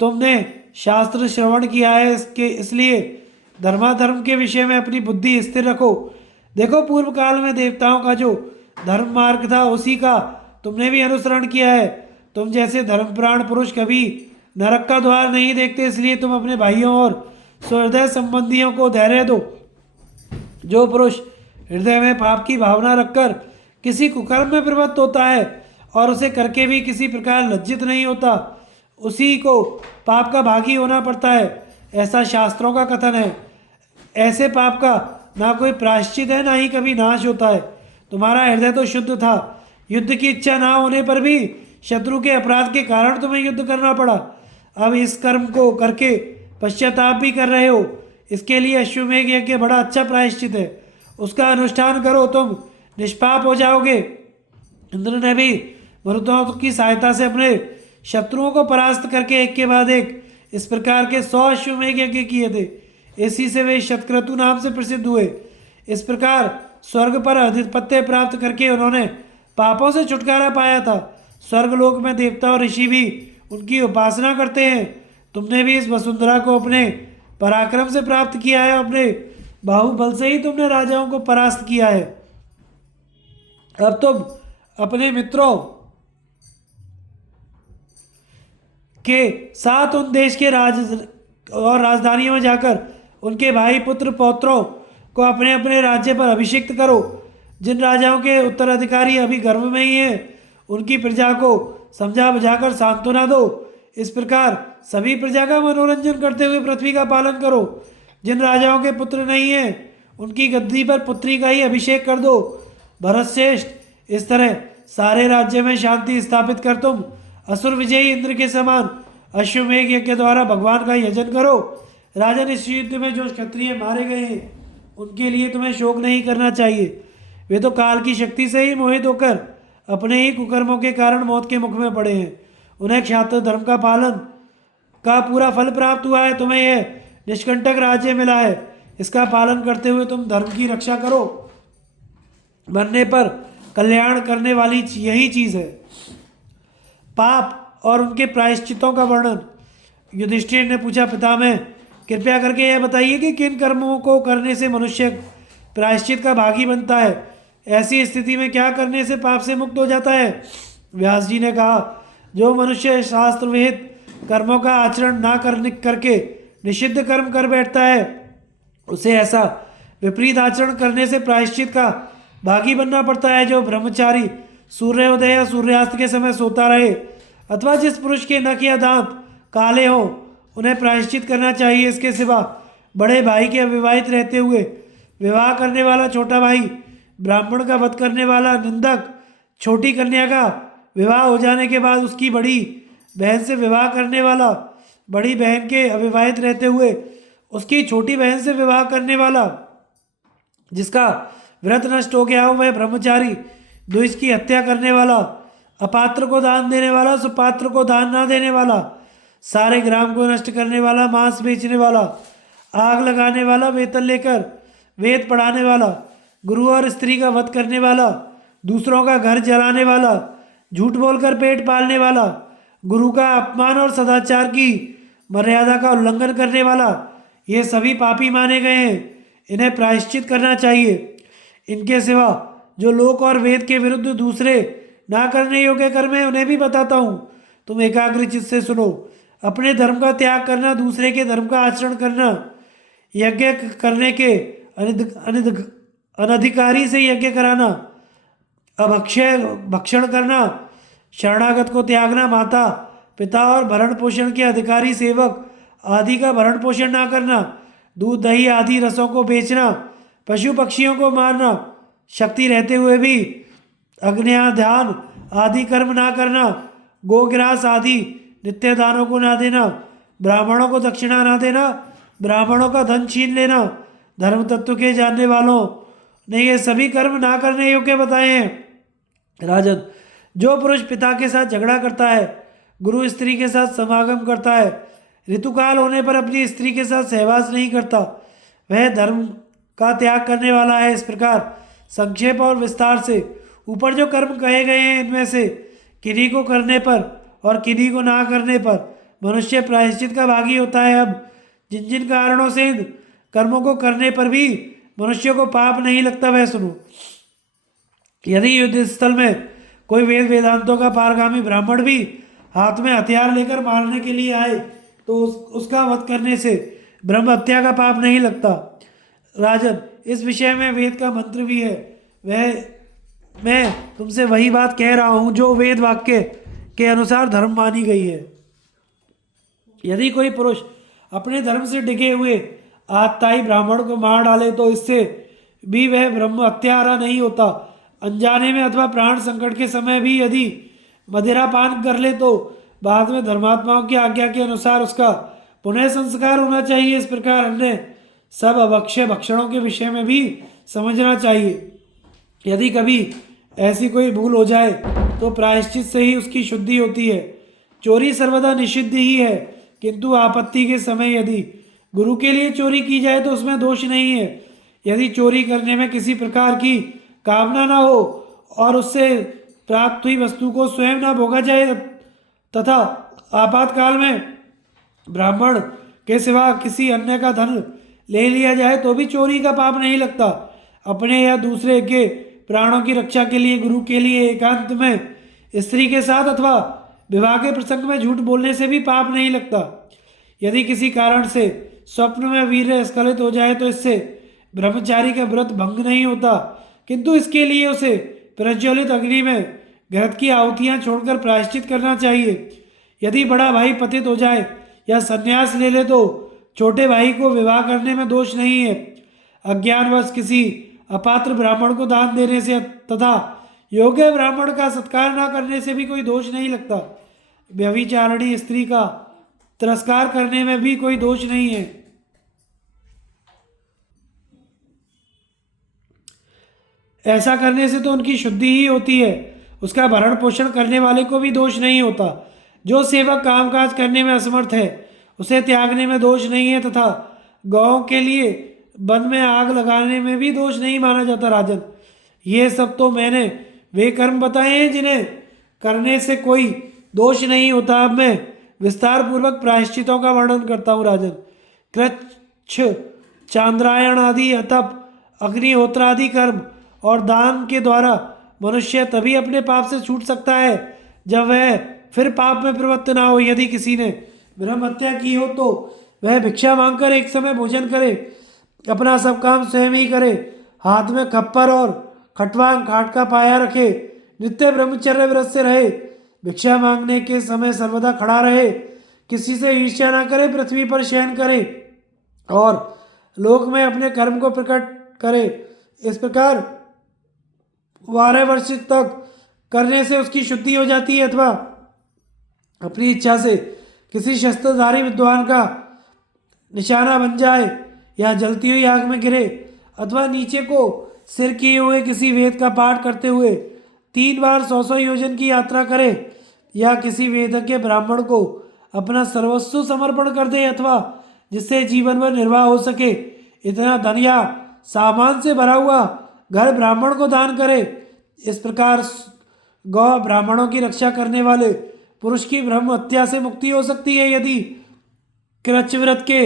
तुमने शास्त्र श्रवण किया है, इसलिए धर्माधर्म के विषय में अपनी बुद्धि स्थिर रखो। देखो, पूर्व काल में देवताओं का जो धर्म मार्ग था, उसी का तुमने भी अनुसरण किया है। तुम जैसे धर्मप्राण पुरुष कभी नरक का द्वार नहीं देखते, इसलिए तुम अपने भाइयों और सहृदय संबंधियों को धैर्य दो। जो पुरुष हृदय में पाप की भावना रखकर किसी कुकर्म में प्रवृत्त होता है और उसे करके भी किसी प्रकार लज्जित नहीं होता, उसी को पाप का भागी होना पड़ता है, ऐसा शास्त्रों का कथन है। ऐसे पाप का ना कोई प्रायश्चित है, ना ही कभी नाश होता है। तुम्हारा हृदय तो शुद्ध था, युद्ध की इच्छा ना होने पर भी शत्रु के अपराध के कारण तुम्हें युद्ध करना पड़ा। अब इस कर्म को करके पश्चाताप भी कर रहे हो। इसके लिए अश्वमेघ यज्ञ बड़ा अच्छा प्रायश्चित है, उसका अनुष्ठान करो, तुम निष्पाप हो जाओगे। इंद्र ने भी मरुतों की सहायता से अपने शत्रुओं को परास्त करके एक के बाद एक इस प्रकार के 100 अश्वमेघ यज्ञ किए थे। इसी से वे शतक्रतु नाम से प्रसिद्ध हुए। इस प्रकार स्वर्ग पर अधिपत्य प्राप्त करके उन्होंने पापों से छुटकारा पाया था। स्वर्गलोक में देवता और ऋषि भी उनकी उपासना करते हैं। तुमने भी इस वसुंधरा को अपने पराक्रम से प्राप्त किया है, अपने बाहुबल से ही तुमने राजाओं को परास्त किया है। अब तुम अपने मित्रों के साथ उन देश के राजधानियों में जाकर उनके भाई पुत्र पौत्रों को अपने अपने राज्य पर अभिषिक्त करो। जिन राजाओं के उत्तराधिकारी अभी गर्भ में ही हैं, उनकी प्रजा को समझा बुझाकर सांत्वना दो। इस प्रकार सभी प्रजा का मनोरंजन करते हुए पृथ्वी का पालन करो। जिन राजाओं के पुत्र नहीं हैं, उनकी गद्दी पर पुत्री का ही अभिषेक कर दो। भरतश्रेष्ठ, इस तरह सारे राज्य में शांति स्थापित कर तुम असुर विजयी इंद्र के समान अश्वमेघ यज्ञ के द्वारा भगवान का यजन करो। राजन, इस युद्ध में जो क्षत्रिय मारे गए हैं, उनके लिए तुम्हें शोक नहीं करना चाहिए। वे तो काल की शक्ति से ही मोहित होकर अपने ही कुकर्मों के कारण मौत के मुख में पड़े हैं। उन्हें क्षात्र धर्म का पालन का पूरा फल प्राप्त हुआ है। तुम्हें यह निष्कंटक राज्य मिला है, इसका पालन करते हुए तुम धर्म की रक्षा करो। मरने पर कल्याण करने वाली यही चीज है। पाप और उनके प्रायश्चितों का वर्णन। युधिष्ठिर ने पूछा, पितामह, कृपया करके यह बताइए कि किन कर्मों को करने से मनुष्य प्रायश्चित का भागी बनता है। ऐसी स्थिति में क्या करने से पाप से मुक्त हो जाता है। व्यास जी ने कहा, जो मनुष्य शास्त्र विहित कर्मों का आचरण ना करके निषिद्ध कर्म कर बैठता है, उसे ऐसा विपरीत आचरण करने से प्रायश्चित का भागी बनना पड़ता है। जो ब्रह्मचारी सूर्योदय या सूर्यास्त के समय सोता रहे अथवा जिस पुरुष के नख या दांत काले हों, उन्हें प्रायश्चित करना चाहिए। इसके सिवा बड़े भाई के अविवाहित रहते हुए विवाह करने वाला छोटा भाई, ब्राह्मण का वध करने वाला निंदक, छोटी कन्या का विवाह हो जाने के बाद उसकी बड़ी बहन से विवाह करने वाला, बड़ी बहन के अविवाहित रहते हुए उसकी छोटी बहन से विवाह करने वाला, जिसका व्रत नष्ट हो गया हो वह ब्रह्मचारी, द्विज की हत्या करने वाला, अपात्र को दान देने वाला, सुपात्र को दान ना देने वाला, सारे ग्राम को नष्ट करने वाला, मांस बेचने वाला, आग लगाने वाला, वेतन लेकर वेद पढ़ाने वाला, गुरु और स्त्री का वध करने वाला, दूसरों का घर जलाने वाला, झूठ बोलकर पेट पालने वाला, गुरु का अपमान और सदाचार की मर्यादा का उल्लंघन करने वाला, ये सभी पापी माने गए हैं। इन्हें प्रायश्चित करना चाहिए। इनके सिवा जो लोक और वेद के विरुद्ध दूसरे ना करने योग्य कर्म है, उन्हें भी बताता हूँ। तुम एकाग्र चित्त से सुनो। अपने धर्म का त्याग करना, दूसरे के धर्म का आचरण करना, यज्ञ करने के अनधिकारी से यज्ञ कराना, अभक्षय भक्षण करना, शरणागत को त्यागना, माता पिता और भरण पोषण के अधिकारी सेवक आदि का भरण पोषण ना करना, दूध दही आदि रसों को बेचना, पशु पक्षियों को मारना, शक्ति रहते हुए भी अग्नि ध्यान आदि कर्म ना करना, गोग्रास आदि नित्य दानों को ना देना, ब्राह्मणों को दक्षिणा ना देना, ब्राह्मणों का धन छीन लेना, धर्म तत्व के जानने वालों ने ये सभी कर्म ना करने योग्य बताए हैं। राजन, जो पुरुष पिता के साथ झगड़ा करता है, गुरु स्त्री के साथ समागम करता है, ऋतुकाल होने पर अपनी स्त्री के साथ सहवास नहीं करता, वह धर्म का त्याग करने वाला है। इस प्रकार संक्षेप और विस्तार से ऊपर जो कर्म कहे गए हैं, इनमें से किन्हीं को करने पर और किन्हीं को ना करने पर मनुष्य प्रायश्चित का भागी होता है। अब जिन जिन कारणों से इन कर्मों को करने पर भी मनुष्य को पाप नहीं लगता, वह सुनो। यदि युद्ध स्थल में कोई वेद वेदांतों का पारगामी ब्राह्मण भी हाथ में हथियार लेकर मारने के लिए आए, तो उसका वध करने से ब्रह्म हत्या का पाप नहीं लगता। राजन, इस विषय में वेद का मंत्र भी है। वह मैं तुमसे वही बात कह रहा हूँ जो वेद वाक्य के अनुसार धर्म मानी गई है। यदि कोई पुरुष अपने धर्म से डिगे हुए आत्ताई ब्राह्मण को मार डाले, तो इससे भी वह ब्रह्म हत्यारा नहीं होता। अनजाने में अथवा प्राण संकट के समय भी यदि मदिरा पान कर ले, तो बाद में धर्मात्माओं की आज्ञा के अनुसार उसका पुनः संस्कार होना चाहिए। इस प्रकार अन्य सब अभक्ष्य भक्षणों के विषय में भी समझना चाहिए। यदि कभी ऐसी कोई भूल हो जाए तो प्रायश्चित से ही उसकी शुद्धि होती है। चोरी सर्वदा निषिद्ध ही है, किंतु आपत्ति के समय यदि गुरु के लिए चोरी की जाए तो उसमें दोष नहीं है। यदि चोरी करने में किसी प्रकार की कामना ना हो और उससे प्राप्त हुई वस्तु को स्वयं ना भोगा जाए तथा आपातकाल में ब्राह्मण के सिवा किसी अन्य का धन ले लिया जाए, तो भी चोरी का पाप नहीं लगता। अपने या दूसरे के प्राणों की रक्षा के लिए गुरु के लिए एकांत में स्त्री के साथ अथवा विवाह के प्रसंग में झूठ बोलने से भी पाप नहीं लगता। यदि किसी कारण से स्वप्न में वीर्य स्खलित हो जाए, तो इससे ब्रह्मचारी का व्रत भंग नहीं होता, किंतु इसके लिए उसे प्रज्वलित अग्नि में घृत की आहुतियाँ छोड़कर प्रायश्चित करना चाहिए। यदि बड़ा भाई पतित हो जाए या संन्यास ले ले, तो छोटे भाई को विवाह करने में दोष नहीं है। अज्ञानवश किसी अपात्र ब्राह्मण को दान देने से तथा योग्य ब्राह्मण का सत्कार न करने से भी कोई दोष नहीं लगता। व्यभिचारिणी स्त्री का तिरस्कार करने में भी कोई दोष नहीं है। ऐसा करने से तो उनकी शुद्धि ही होती है, उसका भरण पोषण करने वाले को भी दोष नहीं होता। जो सेवक कामकाज करने में असमर्थ है, उसे त्यागने में दोष नहीं है, तथा गौ के लिए वन में आग लगाने में भी दोष नहीं माना जाता। राजन, ये सब तो मैंने वे कर्म बताए हैं जिन्हें करने से कोई दोष नहीं होता। अब मैं विस्तार पूर्वक प्रायश्चितों का वर्णन करता हूँ। राजन, कृच्छ, चांद्रायण आदि तप, अग्निहोत्र आदि कर्म और दान के द्वारा मनुष्य तभी अपने पाप से छूट सकता है जब वह फिर पाप में प्रवृत्त ना हो। यदि किसी ने ब्रह्म हत्या की हो, तो वह भिक्षा मांगकर एक समय भोजन करे, अपना सब काम स्वयं ही करे, हाथ में खप्पर और खटवांग काट का पाया रखे, नित्य ब्रह्मचर्य व्रत से रहे, भिक्षा मांगने के समय सर्वदा खड़ा रहे, किसी से ईर्ष्या ना करे, पृथ्वी पर शयन करे और लोक में अपने कर्म को प्रकट करे। इस प्रकार 12 वर्ष तक करने से उसकी शुद्धि हो जाती है। अथवा अपनी इच्छा से किसी शस्त्रधारी विद्वान का निशाना बन जाए या जलती हुई आग में गिरे, अथवा नीचे को सिर किए हुए किसी वेद का पाठ करते हुए 3 बार 100 योजन की यात्रा करे, या किसी वेदज्ञ ब्राह्मण को अपना सर्वस्व समर्पण कर दे, अथवा जिससे जीवन भर निर्वाह हो सके इतना धन या सामान से भरा हुआ घर ब्राह्मण को दान करे। इस प्रकार गौ ब्राह्मणों की रक्षा करने वाले पुरुष की ब्रह्म हत्या से मुक्ति हो सकती है यदि कृच्छ व्रत के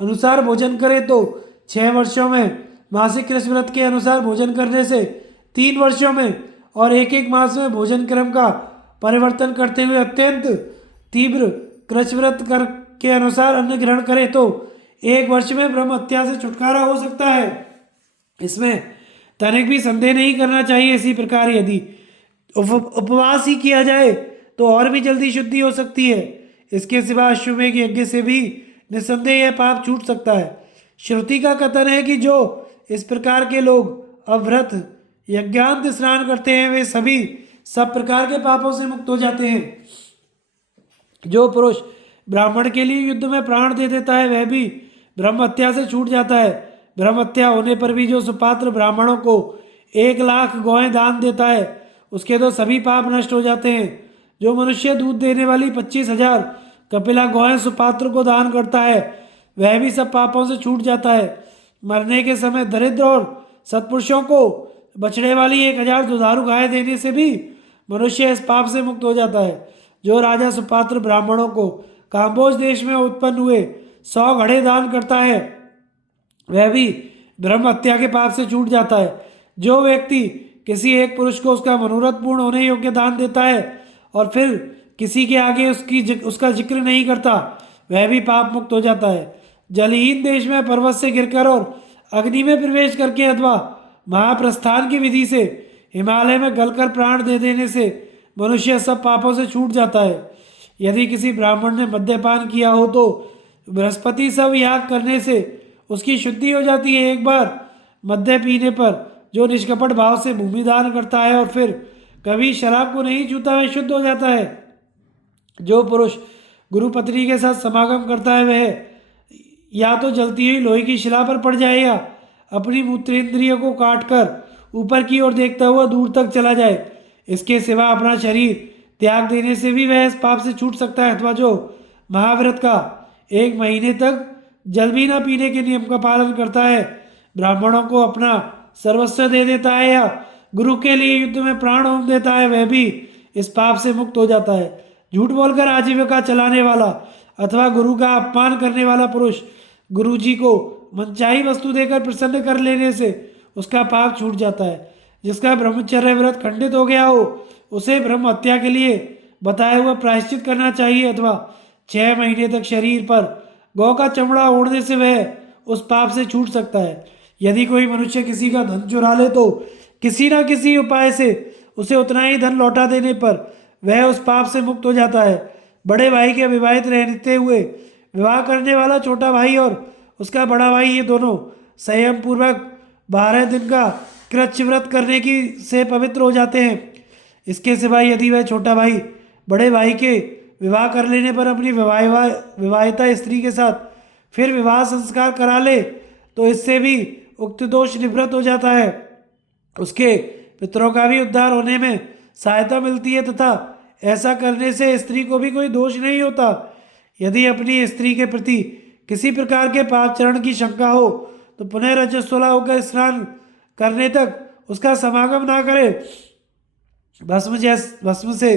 अनुसार भोजन करे तो 6 वर्षों में, मासिक कृच्छ व्रत के अनुसार भोजन करने से 3 वर्षों में और एक मास में भोजन क्रम का परिवर्तन करते हुए अत्यंत तीव्र कृच्छ व्रत कर के अनुसार अन्न ग्रहण करे तो 1 वर्ष में ब्रह्म हत्या से छुटकारा हो सकता है। इसमें तनिक भी संदेह नहीं करना चाहिए। इसी प्रकार यदि उपवास ही किया जाए तो और भी जल्दी शुद्धि हो सकती है। इसके सिवा अश्वमेघ यज्ञ से भी निस्संदेह यह पाप छूट सकता है। श्रुति का कथन है कि जो इस प्रकार के लोग अव्रत यज्ञांत स्नान करते हैं वे सभी सब प्रकार के पापों से मुक्त हो जाते हैं। जो पुरुष ब्राह्मण के लिए युद्ध में प्राण दे देता है वह भी ब्रह्म हत्या से छूट जाता है। ब्रह्म हत्या होने पर भी जो सुपात्र ब्राह्मणों को 1,00,000 गौएं दान देता है उसके तो सभी पाप नष्ट हो जाते हैं। जो मनुष्य दूध देने वाली 25,000 कपिला गौएं सुपात्र को दान करता है वह भी सब पापों से छूट जाता है। मरने के समय दरिद्र और सत्पुरुषों को बछड़े वाली 1,000 दुधारू गाय देने से भी मनुष्य इस पाप से मुक्त हो जाता है। जो राजा सुपात्र ब्राह्मणों को काम्बोज देश में उत्पन्न हुए 100 घड़े दान करता है वह भी ब्रह्म हत्या के पाप से छूट जाता है। जो व्यक्ति किसी एक पुरुष को उसका मनोरथ पूर्ण होने योग्य दान देता है और फिर किसी के आगे उसका जिक्र नहीं करता वह भी पाप मुक्त हो जाता है। जलहीन देश में पर्वत से गिरकर और अग्नि में प्रवेश करके अथवा महाप्रस्थान की विधि से हिमालय में गलकर प्राण दे देने से मनुष्य सब पापों से छूट जाता है। यदि किसी ब्राह्मण ने मद्यपान किया हो तो बृहस्पति सब याग करने से उसकी शुद्धि हो जाती है। एक बार मद्य पीने पर जो निष्कपट भाव से भूमि दान करता है और फिर कभी शराब को नहीं छूता वह शुद्ध हो जाता है। जो पुरुष गुरु पत्नी के साथ समागम करता है वह या तो जलती हुई लोहे की शिला पर पड़ जाए या अपनी मूत्रेंद्रियों को काटकर ऊपर की ओर देखता हुआ दूर तक चला जाए। इसके सिवा अपना शरीर त्याग देने से भी वह इस पाप से छूट सकता है। अथवा जो महाव्रत का 1 महीने तक जल भी न पीने के नियम का पालन करता है, ब्राह्मणों को अपना सर्वस्व दे देता है या गुरु के लिए युद्ध में प्राण होम देता है वह भी इस पाप से मुक्त हो जाता है। झूठ बोलकर आजीविका चलाने वाला अथवा गुरु का अपमान करने वाला पुरुष गुरु जी को मनचाही वस्तु देकर प्रसन्न कर लेने से उसका पाप छूट जाता है। जिसका ब्रह्मचर्य व्रत खंडित हो गया हो उसे ब्रह्म हत्या के लिए बताया हुआ प्रायश्चित करना चाहिए अथवा 6 महीने तक शरीर पर गौ का चमड़ा ओढ़ने से वह उस पाप से छूट सकता है। यदि कोई मनुष्य किसी का धन चुरा ले तो किसी न किसी उपाय से उसे उतना ही धन लौटा देने पर वह उस पाप से मुक्त हो जाता है। बड़े भाई के विवाहित रहते हुए विवाह करने वाला छोटा भाई और उसका बड़ा भाई ये दोनों संयम पूर्वक 12 दिन का कृच्छ व्रत करने की से पवित्र हो जाते हैं। इसके सिवा यदि वह छोटा भाई बड़े भाई के विवाह कर लेने पर अपनी विवाहिता स्त्री के साथ फिर विवाह संस्कार करा ले तो इससे भी उक्त दोष निवृत्त हो जाता है। उसके पितरों का भी उद्धार होने में सहायता मिलती है तथा ऐसा करने से स्त्री को भी कोई दोष नहीं होता। यदि अपनी स्त्री के प्रति किसी प्रकार के पापचरण की शंका हो तो पुनः रजस्वला होकर स्नान करने तक उसका समागम ना करे। भस्म से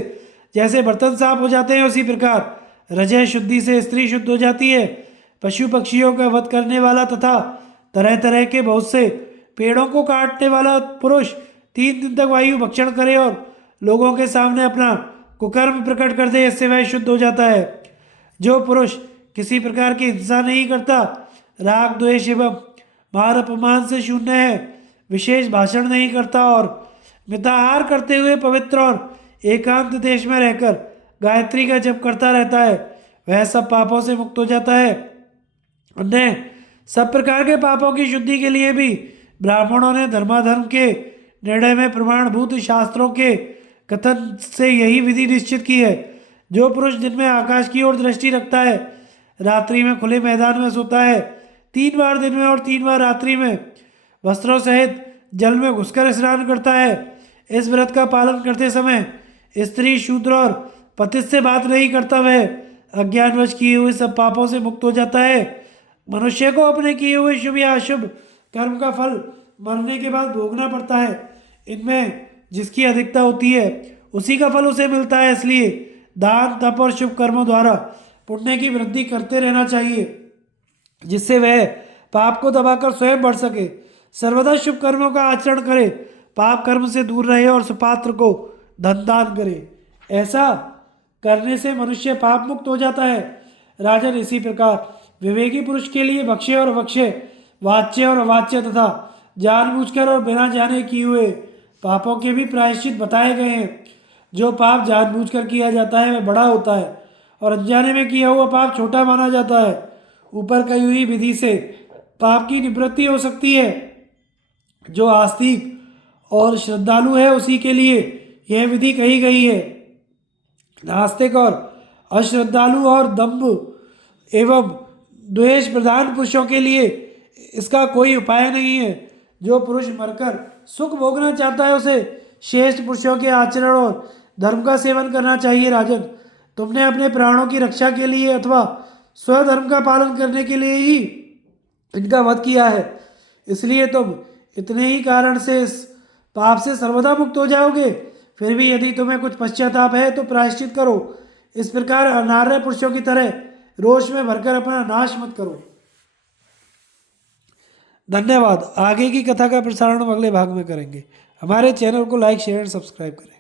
जैसे बर्तन साफ हो जाते हैं उसी प्रकार रजय शुद्धि से स्त्री शुद्ध हो जाती है। पशु पक्षियों का वध करने वाला तथा तरह तरह के बहुत से पेड़ों को काटने वाला पुरुष 3 दिन तक वायु भक्षण करे और लोगों के सामने अपना कुकर्म प्रकट कर दे, इससे वह शुद्ध हो जाता है। जो पुरुष किसी प्रकार की हिंसा नहीं करता, राग द्वेष एवं मार अपमान से शून्य है, विशेष भाषण नहीं करता और मिताहार करते हुए पवित्र और एकांत देश में रहकर गायत्री का जप करता रहता है, वह सब पापों से मुक्त हो जाता है। अन्य सब प्रकार के पापों की शुद्धि के लिए भी ब्राह्मणों ने धर्माधर्म के निर्णय में प्रमाणभूत शास्त्रों के कथन से यही विधि निश्चित की है। जो पुरुष दिन में आकाश की ओर दृष्टि रखता है, रात्रि में खुले मैदान में सोता है, 3 बार दिन में और 3 बार रात्रि में वस्त्रों सहित जल में घुसकर स्नान करता है, इस व्रत का पालन करते समय स्त्री शूद्र और पतित से बात नहीं करता, वह अज्ञानवश किए हुए सब पापों से मुक्त हो जाता है। मनुष्य को अपने किए हुए शुभ या अशुभ कर्म का फल मरने के बाद भोगना पड़ता है। इनमें जिसकी अधिकता होती है उसी का फल उसे मिलता है, इसलिए दान, तप और शुभ कर्मों द्वारा पुण्य की वृद्धि करते रहना चाहिए, जिससे वह पाप को दबाकर स्वयं बढ़ सके। सर्वदा शुभ कर्मों का आचरण करे, पाप कर्म से दूर रहे और सुपात्र को धन दान करे। ऐसा करने से मनुष्य पाप मुक्त हो जाता है। राजन, इसी प्रकार विवेकी पुरुष के लिए भक्ष्य और अभक्ष्य, वाच्य और अवाच्य तथा जानबूझकर और बिना जाने किए हुए पापों के भी प्रायश्चित बताए गए हैं। जो पाप जानबूझकर किया जाता है वह बड़ा होता है और अनजाने में किया हुआ पाप छोटा माना जाता है। ऊपर कही हुई विधि से पाप की निवृत्ति हो सकती है। जो आस्तिक और श्रद्धालु है उसी के लिए यह विधि कही गई है। नास्तिक और अश्रद्धालु और दंभ एवं द्वेष प्रधान पुरुषों के लिए इसका कोई उपाय नहीं है। जो पुरुष मरकर सुख भोगना चाहता है उसे श्रेष्ठ पुरुषों के आचरण और धर्म का सेवन करना चाहिए। राजन, तुमने अपने प्राणों की रक्षा के लिए अथवा स्वधर्म का पालन करने के लिए ही इनका वध किया है, इसलिए तुम इतने ही कारण से इस पाप से सर्वदा मुक्त हो जाओगे। फिर भी यदि तुम्हें कुछ पश्चाताप है तो प्रायश्चित करो। इस प्रकार अनार्य पुरुषों की तरह रोष में भरकर अपना नाश मत करो। धन्यवाद। आगे की कथा का प्रसारण हम अगले भाग में करेंगे। हमारे चैनल को लाइक, शेयर एंड सब्सक्राइब करें।